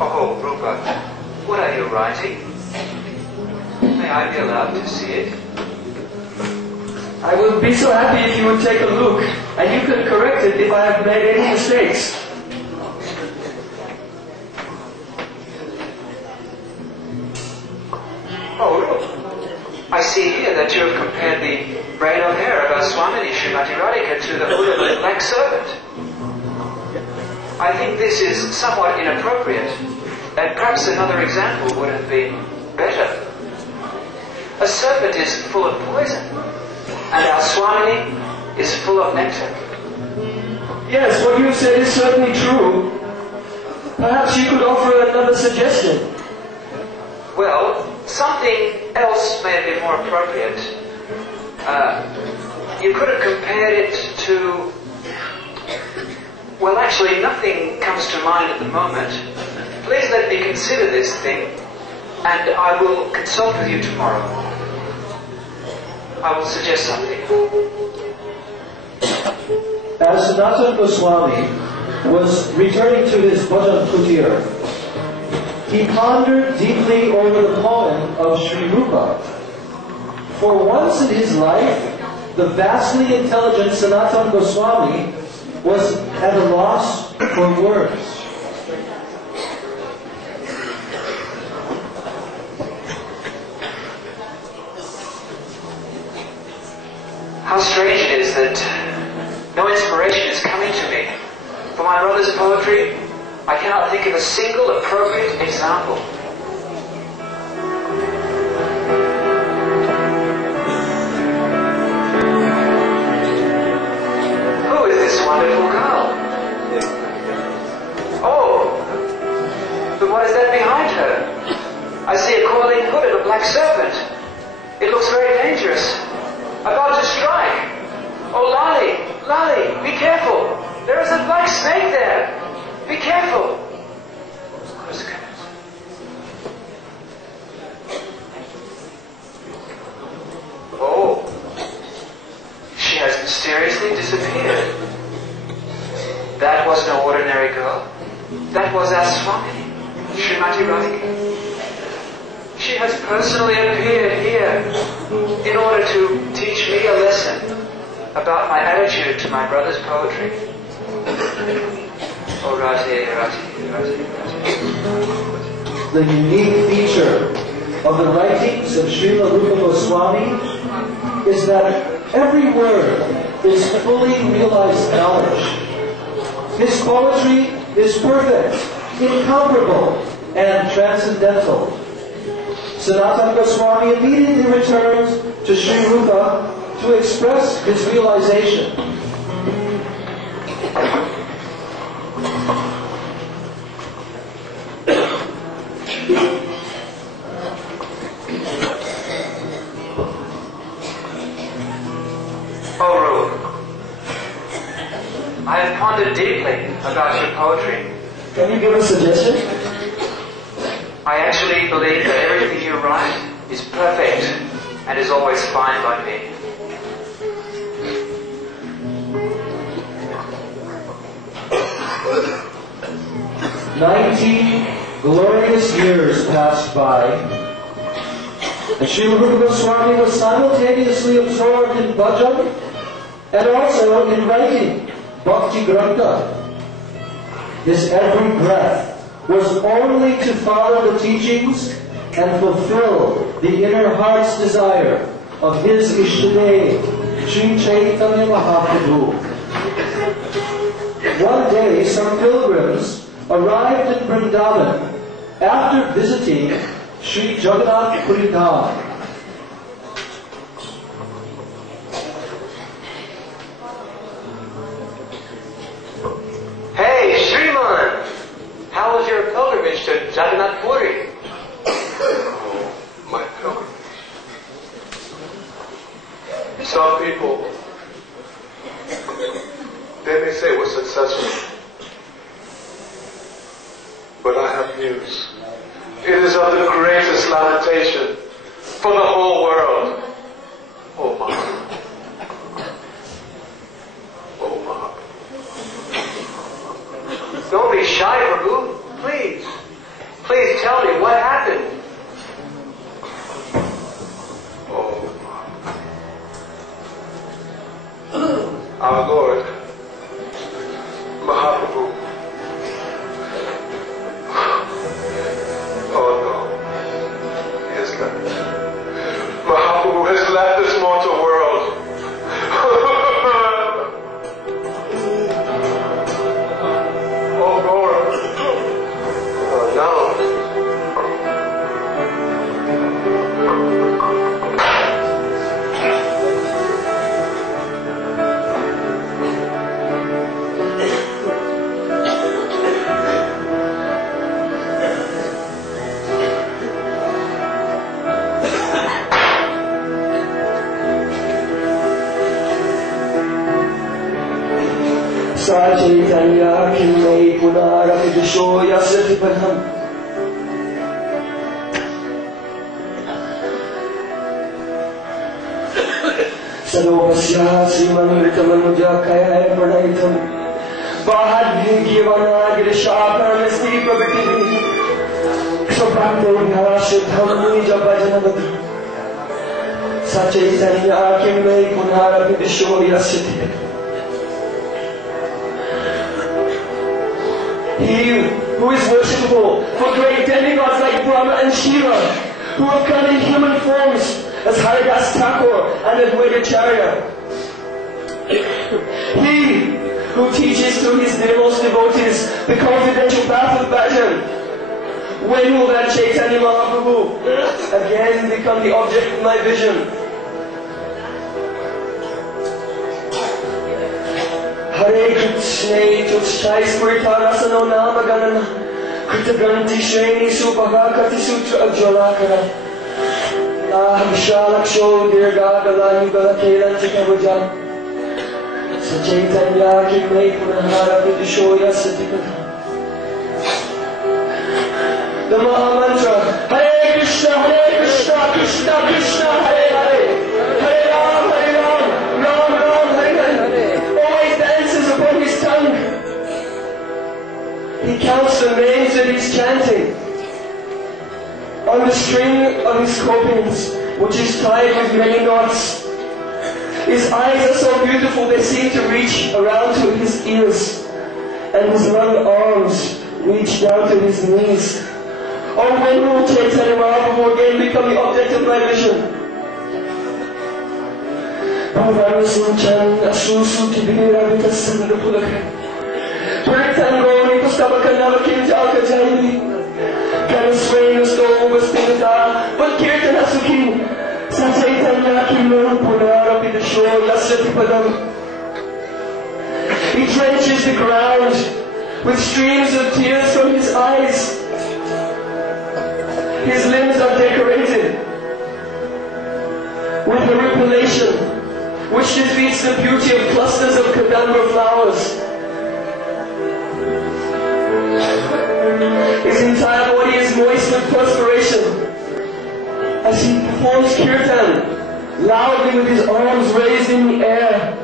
Oh, Rupa, what are you writing? May I be allowed to see it? I would be so happy if you would take a look, and you could correct it if I have made any mistakes. Oh, I see here that you have compared the braid of hair of our Swamini Srimati Radhika to the hood of a black serpent. I think this is somewhat inappropriate, and perhaps another example would have been better. A serpent is full of poison, and our Swamini is full of nectar. Yes, what you said is certainly true. Perhaps you could offer another suggestion. Well, something else may have been more appropriate. You could have compared it to... Well, actually, nothing comes to mind at the moment. Please let me consider this thing, and I will consult with you tomorrow. I will suggest something. As Sanatana Goswami was returning to his bhajan kutir, he pondered deeply over the poem of Sri Rupa. For once in his life, the vastly intelligent Sanatana Goswami was at a loss for words. How strange it is that no inspiration is coming to me. For my brother's poetry, I cannot think of a single appropriate example. Who is this wonderful girl? Oh, but what is that behind her? I see a coiling hood of a black serpent. It looks very dangerous. About to strike. Oh, Lali, Lali, be careful. There is a black snake there. Be careful. Oh, she has mysteriously disappeared. That was no ordinary girl. That was our Swami, Srimati Radhika. She has personally appeared here in order to teach me a lesson about my attitude to my brother's poetry. Oh, Radhe, Radhe, Radhe, Radhe. The unique feature of the writings of Srila Rupa Goswami is that every word is fully realized knowledge. His poetry is perfect, incomparable, and transcendental. Sanatana Goswami immediately returns to Sri Rupa to express his realization. Oh, Rupa, I have pondered deeply about your poetry. Can you give a suggestion? I actually believe that everything you write is perfect and is always fine by me. Glorious years passed by, and Srila Goswami was simultaneously absorbed in bhajan and also in writing Bhakti Grantha. His every breath was only to follow the teachings and fulfill the inner heart's desire of his Ishtadev, Sri Chaitanya Mahaprabhu. One day, some pilgrims arrived in Vrindavan after visiting Sri Jagannath Puri Dham. Hey, Shriman! How was your pilgrimage to Jagannath Puri? My pilgrimage. Some people, they may say it was successful. But I have news. It is of the greatest lamentation for the whole world. Oh, Mahaprabhu. Oh, Mahaprabhu. Don't be shy, Prabhu. Please. Please tell me what happened. Oh, Mahaprabhu. Our Lord, Mahaprabhu. Oh no. He has left. Mahaprabhu has left this mortal world. Oh Lord. Oh no. Chaitanya Kimmai Punarapi Disho Yasati Padham. Sadopasya Srimanritamanujya Kaya Pranaitam Bahadvigivana Girishakar Nasti Prabhiti Svaprakte Bharashitham Nija Bhajanavati Sachaitanya Kimmai Punarapi Disho Yasati. He who is worshipable for great demigods like Brahma and Shiva, who have come in human forms as Haridas Thakur and Advaitacharya. He who teaches to his most devotees the confidential path of bhajan. When will that Chaitanya Mahaprabhu again become the object of my vision? Hare Krishna Tushai Smrita Rasano Nama Ganana Kritaganti Shreni Supagakati Sutra Ajwalakara Vishalaksho Dirgagala Yugala Kelanti Kavajan Sachaitanya Kimmai Punahara Vidishoya Satikata. The Mahamantra Hare Krishna Krishna Krishna Hare Hare Hare Ram Ram Ram Hare Hare always dances upon his tongue. He counts the names that he's chanting on the string of his copings, which is tied with many knots. His eyes are so beautiful they seem to reach around to his ears, and his long arms reach down to his knees. Oh, when will Chaitanya Mahaprabhu again become the object of my vision? Bhavana Sunchan Asusu Tibira Vitasandra Pulaka Pritangoni Pustabakanavakim Jalka Jaini Kanaswainus Govastinata but Kirtana Suki Sachaitanya Kimon Punarapi the Shore Yasati Padam. He drenches the ground with streams of tears from his eyes. His limbs are decorated with a ripplation which defeats the beauty of clusters of kadamba flowers. His entire body is moist with perspiration as he performs kirtan loudly with his arms raised in the air.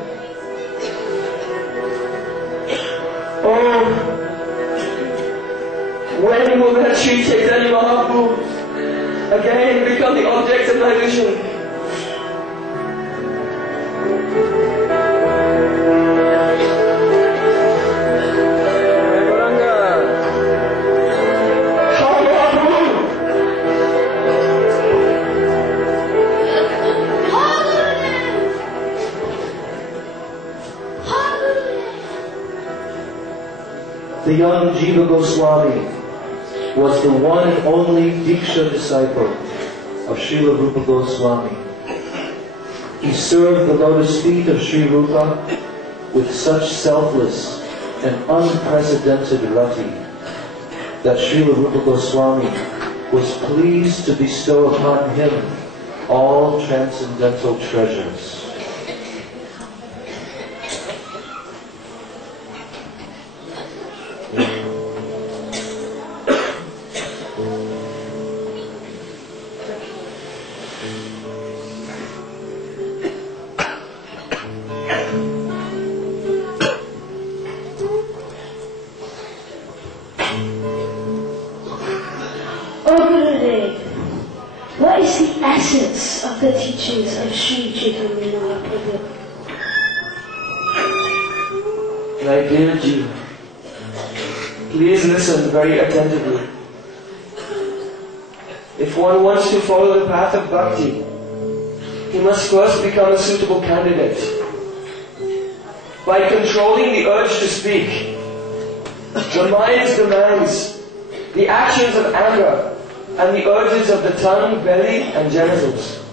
Oh, when will that Sri Chaitanya Mahaprabhu again become the object of my vision. The young Jiva Goswami was the one and only Diksha disciple of Srila Rupa Goswami. He served the lotus feet of Sri Rupa with such selfless and unprecedented rati that Srila Rupa Goswami was pleased to bestow upon him all transcendental treasures. What is the essence of the teachings of Sri Chaitanya Mahaprabhu? My dear Jiva, please listen very attentively. If one wants to follow the path of bhakti, he must first become a suitable candidate. By controlling the urge to speak, the mind's demands, the actions of anger, and the urges of the tongue, belly, and genitals.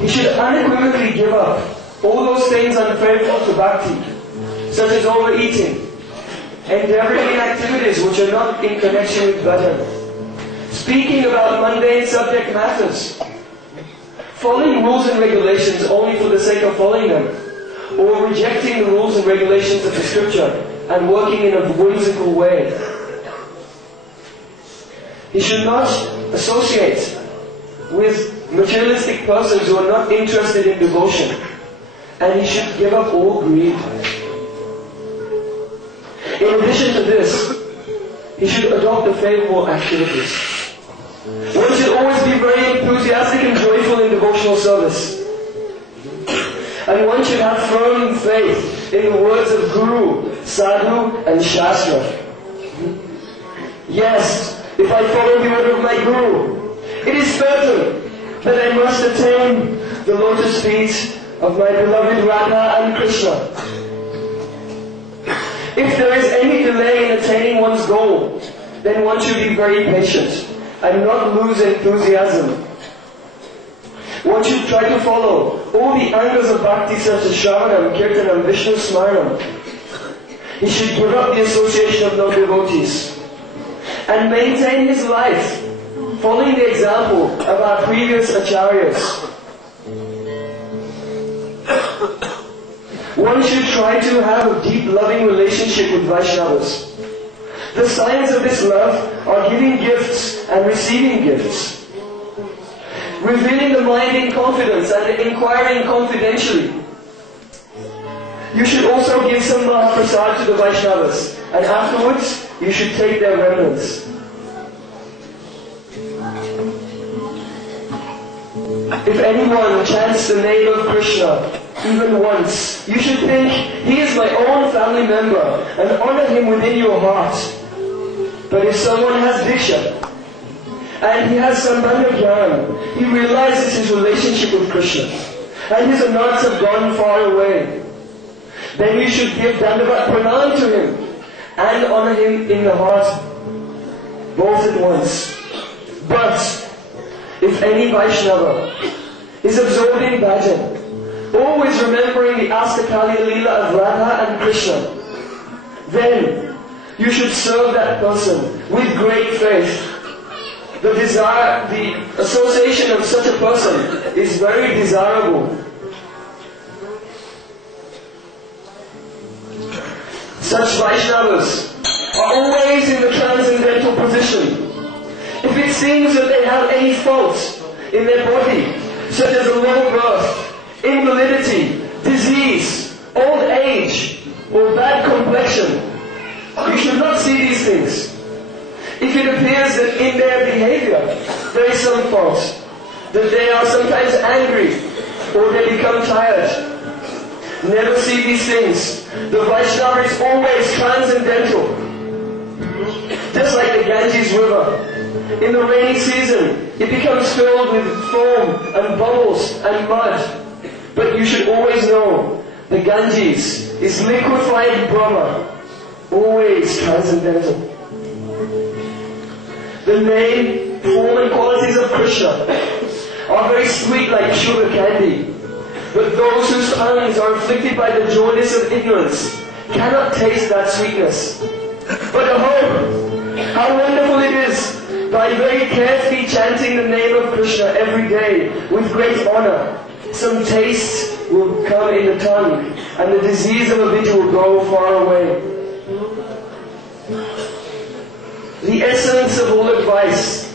He should unequivocally give up all those things unfavorable to bhakti, such as overeating, endeavoring in activities which are not in connection with bhajan, speaking about mundane subject matters, following rules and regulations only for the sake of following them, or rejecting the rules and regulations of the scripture and working in a whimsical way. He should not associate with materialistic persons who are not interested in devotion, and he should give up all greed. In addition to this, he should adopt the favorable activities. One should always be very enthusiastic and joyful in devotional service. And one should have firm faith in the words of Guru, Sadhu, and Shastra. Yes, if I follow the order of my Guru, it is certain that I must attain the lotus feet of my beloved Radha and Krishna. If there is any delay in attaining one's goal, then one should be very patient and not lose enthusiasm. One should try to follow all the angas of bhakti such as Shravanam, Kirtanam, Vishnu Smaranam. He should give up the association of non-devotees and maintain his life following the example of our previous acharyas. One should try to have a deep loving relationship with Vaishnavas. The signs of this love are giving gifts and receiving gifts, revealing the mind in confidence and inquiring confidentially. You should also give some Mahaprasad to the Vaishnavas, and afterwards you should take their remnants. If anyone chants the name of Krishna even once, you should think, he is my own family member, and honor him within your heart. But if someone has Diksha, and he has Sambandha Jnana, he realizes his relationship with Krishna, and his anarthas have gone far away, then you should give Dandavat Pranam to him, and honor him in the heart, both at once. But if any Vaishnava is absorbed in bhajan, always remembering the Astakaliya Leela of Radha and Krishna, then you should serve that person with great faith. The association of such a person is very desirable. Such Vaishnavas are always in the transcendental position. If it seems that they have any faults in their body, such as a low birth, invalidity, disease, old age, or bad complexion, you should not see these things. if it appears that in their behavior there is some fault, that they are sometimes angry or they become tired, never see these things. The Vaishnava is always transcendental. Just like the Ganges River. In the rainy season, it becomes filled with foam and bubbles and mud. But you should always know, the Ganges is liquefied Brahma, always transcendental. The name, form and qualities of Krishna are very sweet like sugar candy. But those whose tongues are afflicted by the jaundice of ignorance cannot taste that sweetness. But oh, how wonderful it is, by very carefully chanting the name of Krishna every day with great honor, some taste will come in the tongue and the disease of a bit will go far away. The essence of all advice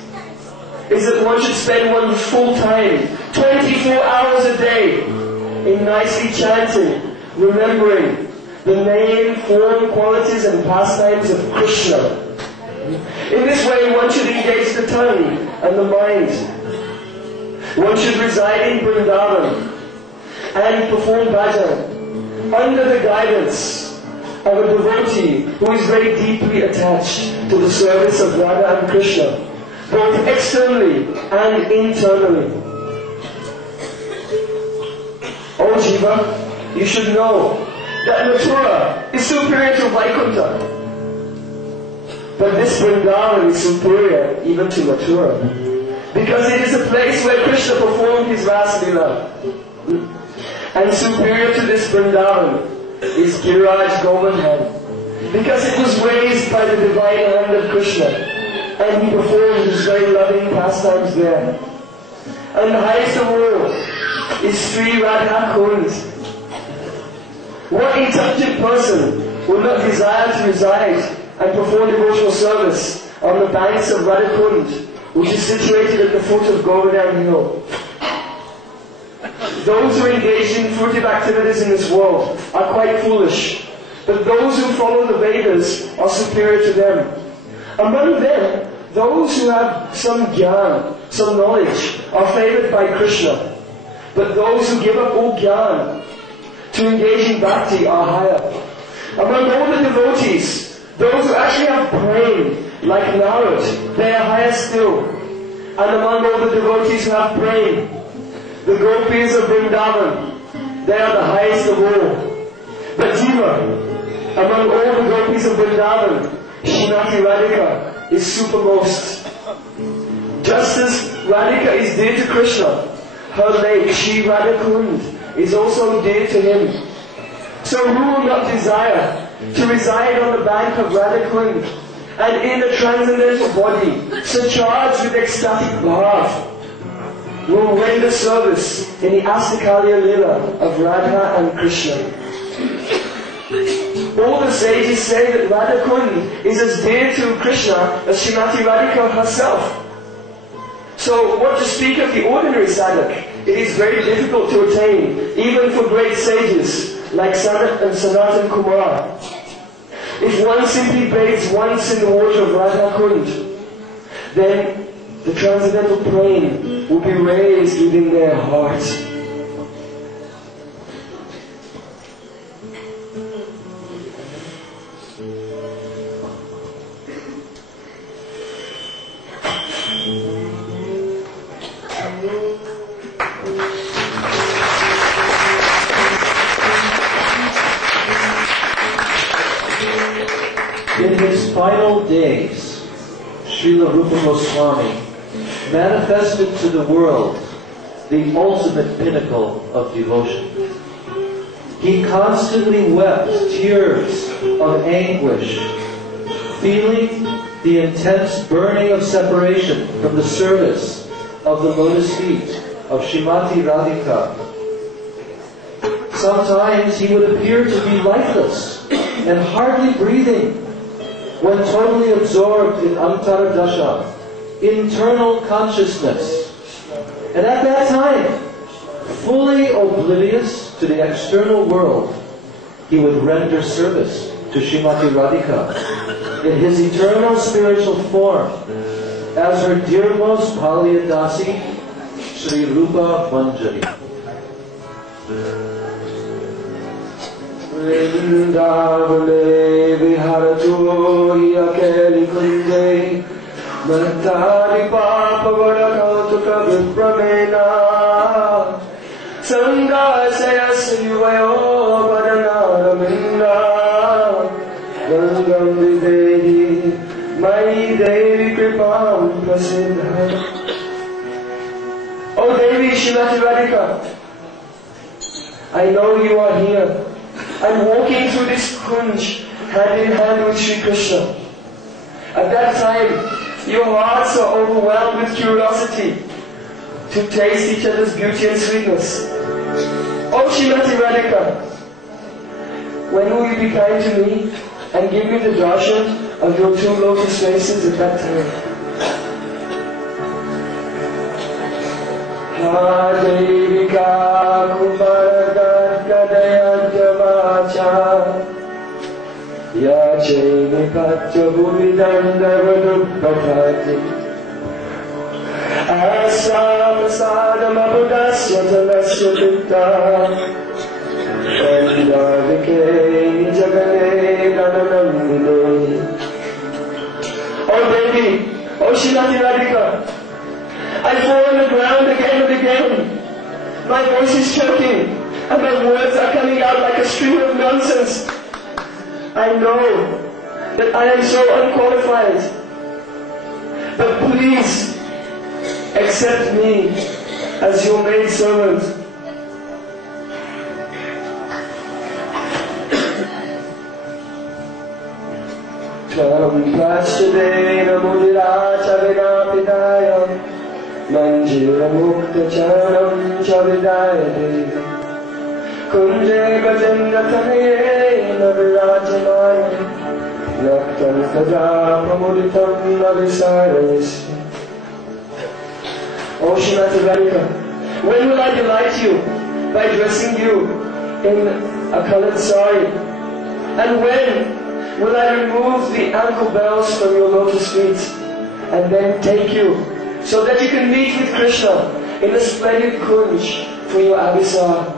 is that one should spend one's full time, 24 hours a day, in nicely chanting, remembering the name, form, qualities and pastimes of Krishna. In this way one should engage the tongue and the mind. One should reside in Vrindavan and perform bhajan under the guidance of a devotee who is very deeply attached to the service of Radha and Krishna, both externally and internally. Oh Jiva, you should know that Mathura is superior to Vaikuntha. But this Vrindavan is superior even to Mathura, because it is a place where Krishna performed his Rasa Leela. And superior to this Vrindavan is Giriraj Govardhan, because it was raised by the divine hand of Krishna, and he performed his very loving pastimes there. And the highest of all is Sri Radha Kund. What intelligent person would not desire to reside and perform devotional service on the banks of Radhakund, which is situated at the foot of Govardhan Hill? Those who engage in fruitive activities in this world are quite foolish, but those who follow the Vedas are superior to them. Among them, those who have some jnana, some knowledge, are favored by Krishna, but those who give up all jnana to engage in bhakti are higher. Among all the devotees, those who actually have praying, like Narad, they are higher still. And among all the devotees who have praying, the gopis of Vrindavan, they are the highest of all. But Jiva, among all the gopis of Vrindavan, Srimati Radhika is supermost. Just as Radhika is dear to Krishna, her lake, Sri Radhakund, is also dear to him. So who will not desire to reside on the bank of Radhakund and in a transcendental body, surcharged with ecstatic bhav, will render service in the Astakalya Lila of Radha and Krishna. All the sages say that Radhakund is as dear to Krishna as Srimati Radhika herself. So what to speak of the ordinary sadhak? It is very difficult to attain, even for great sages like Sanat and Sanatan Kumar. If one simply bathes once in the water of Radha Kund, then the transcendental plane will be raised within their heart. In his final days, Srila Rupa Goswami manifested to the world the ultimate pinnacle of devotion. He constantly wept tears of anguish, feeling the intense burning of separation from the service of the lotus feet of Srimati Radhika. Sometimes he would appear to be lifeless and hardly breathing, when totally absorbed in Antara Dasha, internal consciousness. And at that time, fully oblivious to the external world, he would render service to Srimati Radhika. in his eternal spiritual form as her dearmost Paliyadasi, Sri Rupa Manjari. Vrindavane viharatu yakeli kunde Matari papa vadakautuka vipramena Sangasaya sivayo vadanaraminda Gangam videhi Mai Devi kripam prasidha. Oh Devi Srimati Radhika, I know you are here. I'm walking through this kunj hand in hand with Sri Krishna. At that time, your hearts are overwhelmed with curiosity to taste each other's beauty and sweetness. Oh Srimati Radhika, when will you be kind to me and give me the darshan of your two lotus faces at that time? Ha Devika Kumaragadayanjavacha Yache Nipatya Bhuvidandavadupatati Asamadamabudasya Talasya Pitta Vandavike Jagane Gananamine. Oh Devi, oh Srimati Radhika, I fall on the ground again and again. My voice is choking and my words are coming out like a stream of nonsense. I know that I am so unqualified, but please accept me as your maid servant. Tvam prastadena mudiracha vinapidaya Manjira mukta chanam chavidayate Kunje gajendratanaye navirajamaya Naktam kajapamuditam navisarayasi. Oh Srimati Radhika, when will I delight you by dressing you in a colored sari? And when will I remove the ankle bells from your lotus feet and then take you so that you can meet with Krishna in a splendid kunj for your abhisar?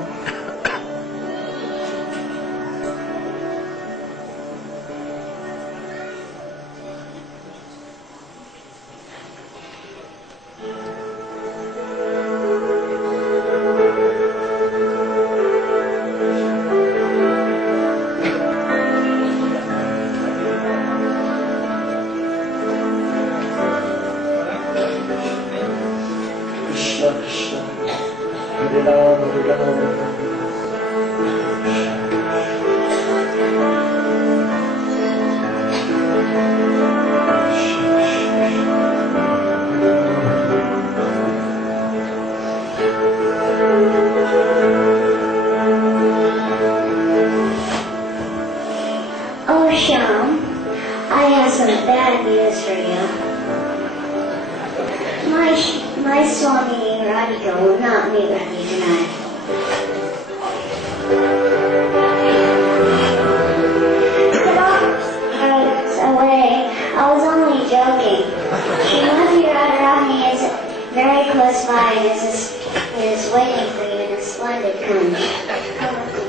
My Swami Radhika will not meet with me tonight. Away. I was only joking. Srimati Radharani is very close by and is waiting for you in a splendid kunj. Come with me.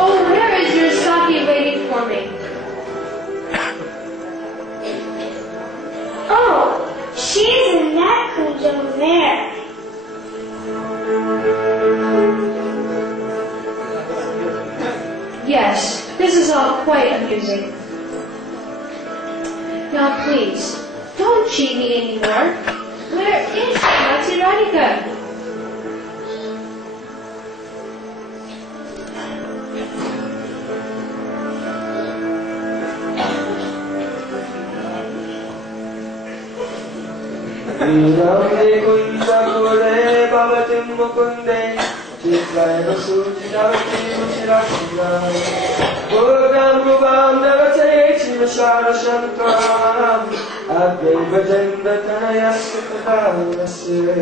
Oh, where is your Saki waiting for me? Oh, she's in that kunj over there. Yes, this is all quite amusing. Now please, don't cheat me anymore. Where is Srimati Radhika? Namaste kunja kure bhavatim mukunde Chitraya sujinavati muchirakshina Gurgam gubam devate chivashara shantaram Advai bhajendatanayasya tadavasya.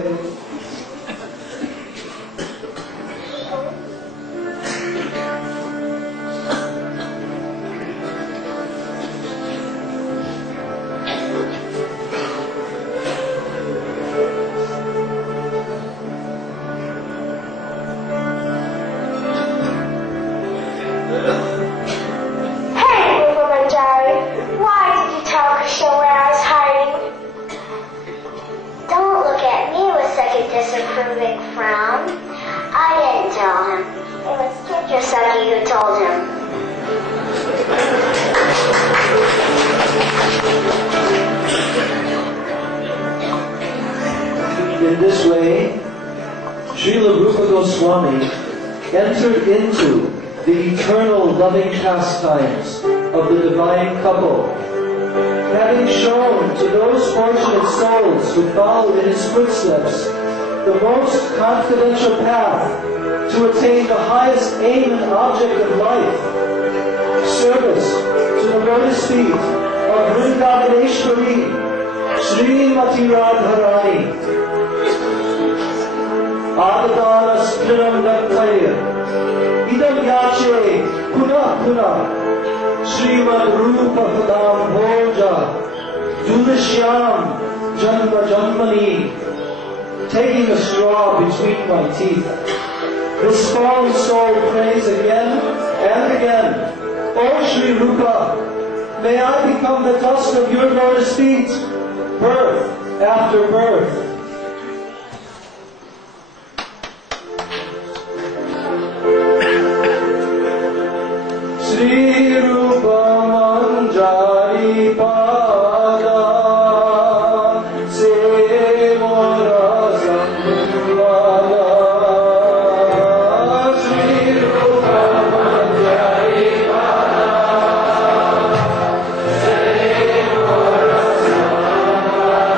in this way, Srila Rupa Goswami entered into the eternal loving pastimes of the divine couple, having shown to those fortunate souls who follow in his footsteps the most confidential path to attain the highest aim and object of life, service to the lotus feet of Vrindavaneshwari, Srimati Radharani. Adadana Sprinam Dattaya, Idam Yache, Puna Puna, Srimad Rupa Padam Bhoja, Dudashyam, Janma Janmani, taking a straw between my teeth. This fallen soul prays again and again, O Sri Rupa, may I become the dust of your lotus feet, birth after birth. Sri Rupa Manjari Pada Se Mora Sambhuvana Sri Rupa Manjari Pada Se Mora Sambhuvana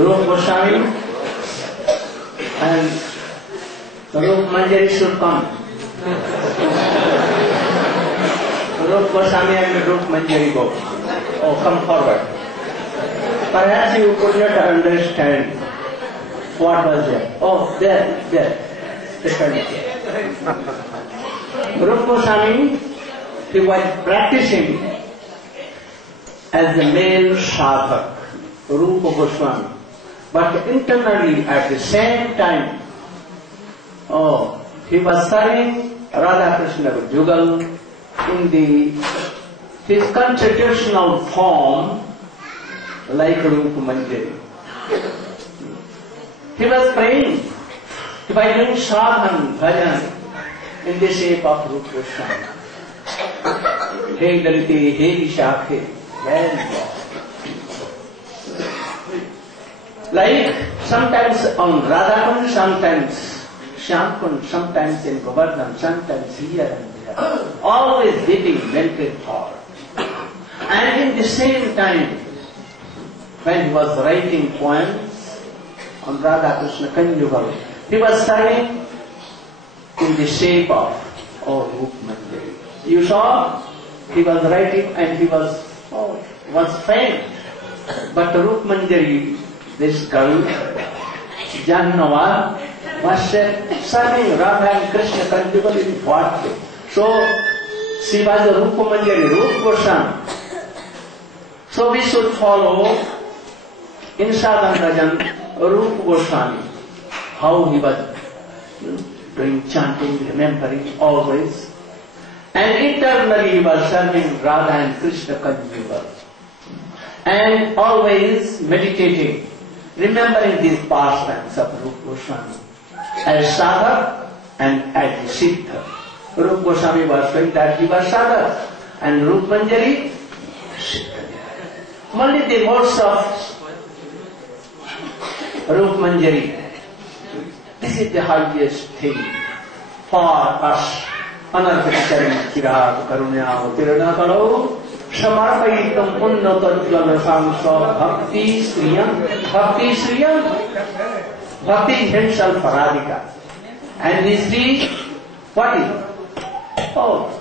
Rupa Goswami and Rupa Manjari should come. Rupa Goswami and Rupa Manjari go. Oh, come forward. Perhaps you could not understand what was there. Oh, there. Rupa Goswami, he was practicing as the male sadhak, Rupa Goswami. But internally at the same time, he was serving Radha Krishna Jugal in his constitutional form like Rupa Manjari. He was praying by doing sadhan, bhajan in the shape of Rupa Goswami. Hey Dalite, hey Vishakhe, very well. Like sometimes on Radhakund, sometimes Shamkund, sometimes in Govardhan, sometimes here and there. Always giving mental thought. And in the same time, when he was writing poems on Radha Krishna Conjugal, he was studying in the shape of Rupa Manjari. You saw, he was writing and he was faint. But Rupa Manjari, this girl, Jahannava, was serving Radha and Krishna Conjugal in what way? So, she was the Rupa Manjari, Rupa Goswami. So we should follow in sadhan bhajan Rupa Goswami, how he was doing chanting, remembering always. And internally he was serving Radha and Krishna Conjugal. And always meditating, remembering these pastimes of Rupa Goswami as sadhak and as siddha. Rupa Goswami was saying that he was sadhak and Rupa Manjari siddha. Only the words of Rupa Manjari, this is the highest thing for us. Anarthakacharan Kirat Karunya Tirana Kalo Samarpayitam Unnatarulam Bhakti Sriyam. Bhakti is himself Radhika. And this is what is?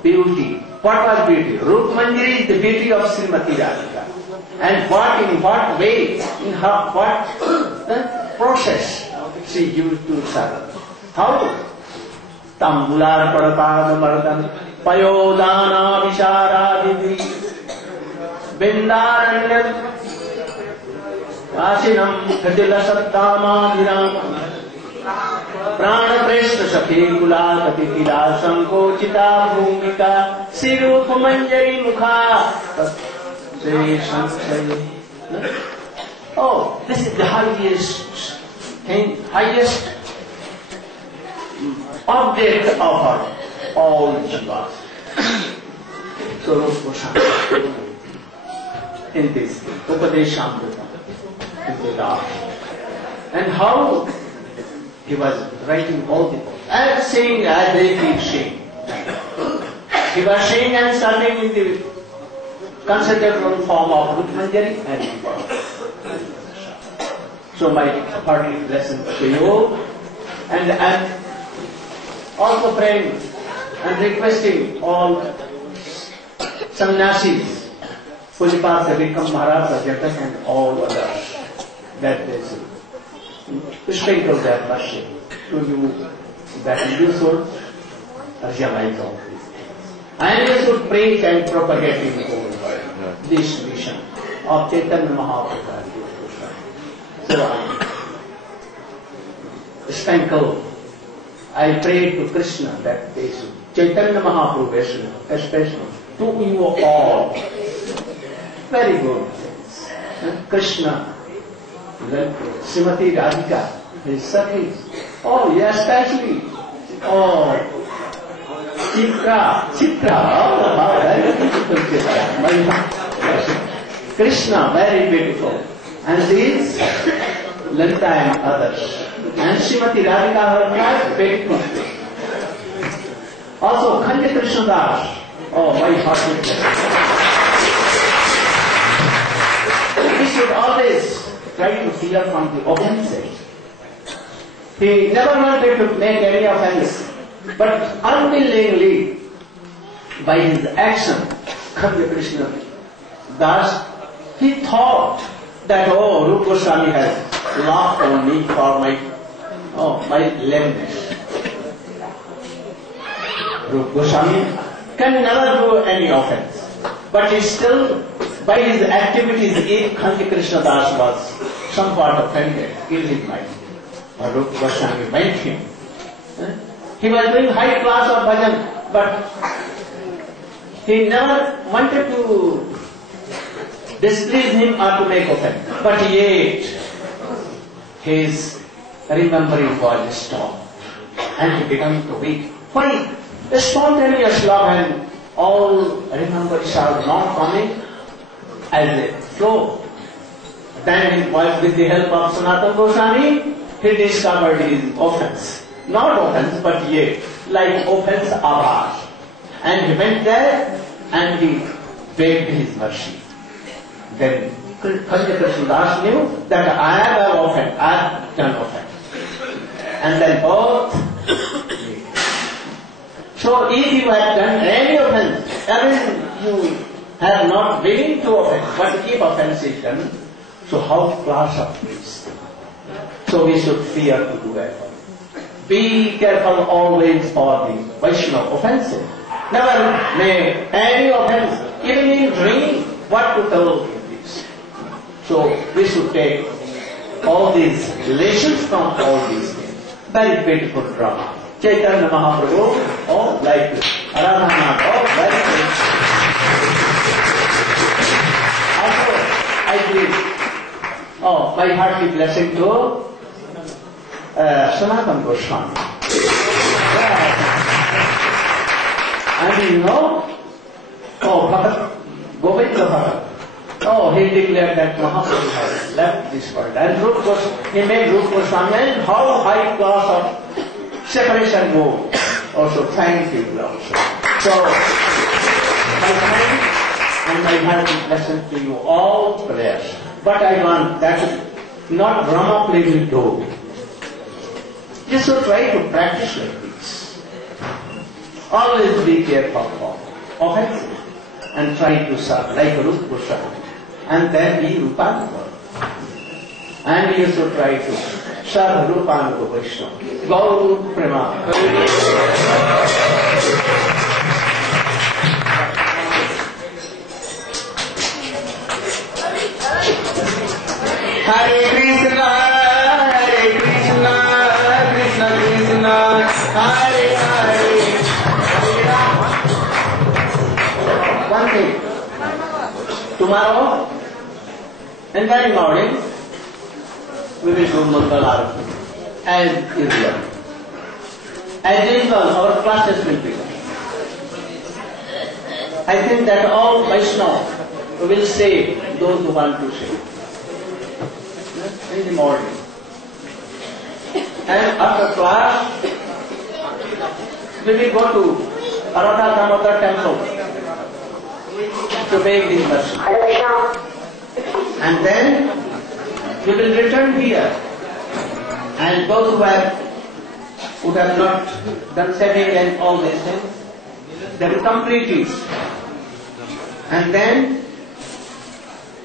Beauty. What was beauty? Rupa Manjari is the beauty of Srimati Radhika. And in what way, in what process she used to serve. How? Tambular Pradapad Mardan Payodana Vishara Divi Bindaranyan Asinam Kadila Sattama Viram Prana Preshta Sakhi Kula Katikila Sankochita Bhumika Sirupa Manjari Mukha. This is the highest thing, highest object of all jivas. So Rupa Goswami in this Upadeshamrita, in the last. And how he was writing all the books, and saying as they keep saying. He was saying and serving in the concentrated form of Rupa Manjari and so my hearty blessings to you, and I'm also praying and requesting all sannyasis, Pujipat Savikam Maharaj, Jatak and all others, that they should sprinkle their mercy to you, that you should realize all these things. And you should preach and propagate in the whole world this mission of Chaitanya Mahaprabhu. So sprinkle. I pray to Krishna that they should, Chaitanya Mahaprabhu especially, to you all, very good things. Krishna, Srimati Radhika, his Sakhi, especially, Chitra, very beautiful. Krishna, very beautiful. And these, Lalita and others. And Srimati Radhika, her wife, very beautiful. Also, Khanja Krishnadas, my heart is we should always try to clear from the offenses. He never wanted to make any offense, but unwillingly, by his action, Kartika Krishna Das, he thought that, oh, Rupa Goswami has laughed on me for my lameness. Rupa Goswami can never do any offense, but he still, by his activities, if Kartika Krishna Das was somewhat offended in his mind, Rupa Goswami meant him. He was doing high class of bhajan, but he never wanted to displease him or to make offense. But yet, his remembering was stopped, and he began to weep. Why? A spontaneous love and all remembrance are not coming as a flow. Then, with the help of Sanatana Goswami, he discovered his offense. Not offense, but yet, like offense abhas. And he went there and he begged his mercy. Then Kartika Krishna Das knew that I have done offense. And then both. So if you have done any offense, even you have not willing to offend, but if offense is done, so how class of this? So we should fear to do that. Be careful always for the Vaishnava offenses. Never make any offense, even in dream, what to tell this. So we should take all these lessons from all these things. Very beautiful drama. Chaitanya Mahaprabhu, all like this. Ragunatha, all very good. Also, I give my hearty blessing to Sanatana Goswami. And you know, Bhagat, Govinda Bhagat, he declared that Mahaprabhu has left this world. And he made Rupa Goswami, and how high class of separation move. Also, thank you also. So, my friends, and my hearty blessing to you all prayers. But I want that not Brahma play will do. You should try to practice like this. Always be careful of offenses and try to serve like Rupa Goswami. And then be Rupanuga. And you should try to serve Rupanuga Vaishnava. Gauru Prema. Hare Krishna, Hare Krishna, Krishna Krishna, Hare Hare. One thing. Tomorrow, in the morning, we will do Mangal Arati as usual. As usual, our classes will begin. I think that all Vaishnava will say those who want to say. In the morning. And after class, we will go to Ragunatha temple to make this mercy. And then we will return here. And those who have not done setting and all these things, they will complete it. And then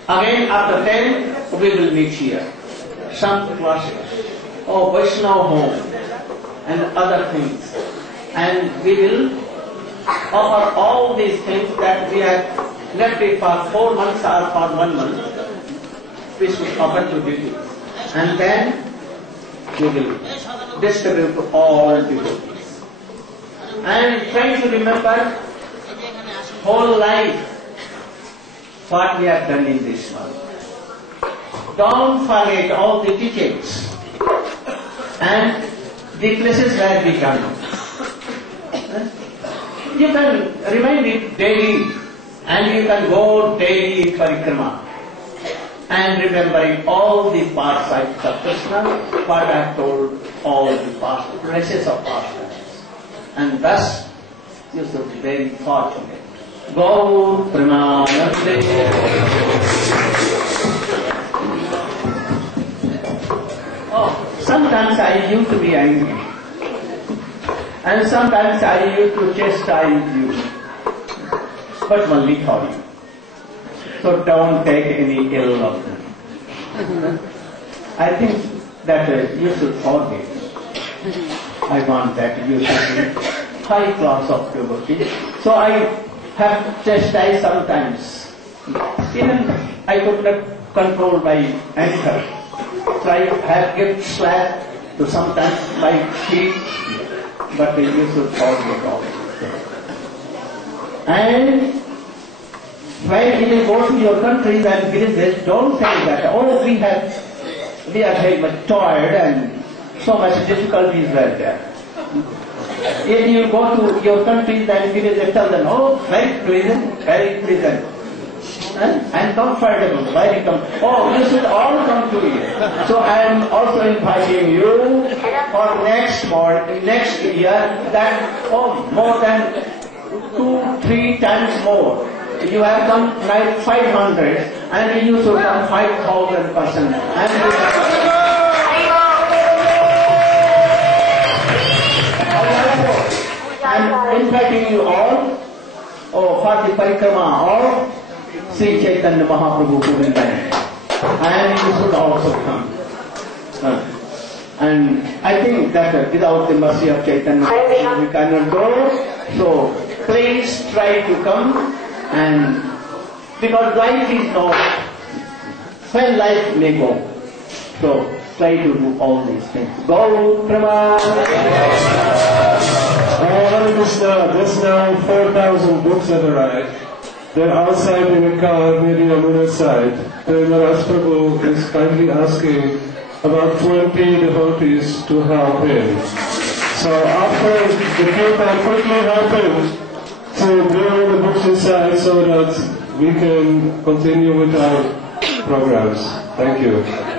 again after 10 we will meet here. Some classes, Vaishnava home and other things. And we will offer all these things that we have left it for 4 months or for 1 month. We should offer to duty. And then we will distribute to all devotees. And try to remember whole life what we have done in this world. Don't forget all the teachings and the places where we come. You can remind it daily, and you can go daily in parikrama and remembering all the past sites of Krishna, what I have told all the past places of past lives. And thus you should be very fortunate. Go Premanande. sometimes I used to be angry. And sometimes I used to chastise you. But only for you. So don't take any ill of me. I think that you should forgive. I want that you should be high class of devotee. So I have chastised sometimes. Even I could not control my anger. So I have given slap to sometimes my feet, but you should forgive all. And when you go to your countries and villages, don't say that, oh, we are very much tired and so much difficulties were there. If you go to your countries and villages, tell them, oh, very pleasant, very pleasant. And comfortable, very comfortable. Oh, you should all come to here. So I am also inviting you for next year that, more than 2-3 times more. You have come like 500 and you should come 5,000 persons. I'm inviting you all, for the parikrama or Sri Chaitanya Mahaprabhu Purindan. And you should also come. And I think that without the mercy of Chaitanya we cannot go. So please try to come. And because life is not when life may go. So try to do all these things. Go Prama. There's now 4,000 books that arrived. They're outside in a car near the Yamuna side. The Maharaj Prabhu is kindly asking about 20 devotees to help him. So after the kirtan, quickly help him to bring the books inside so that we can continue with our programs. Thank you.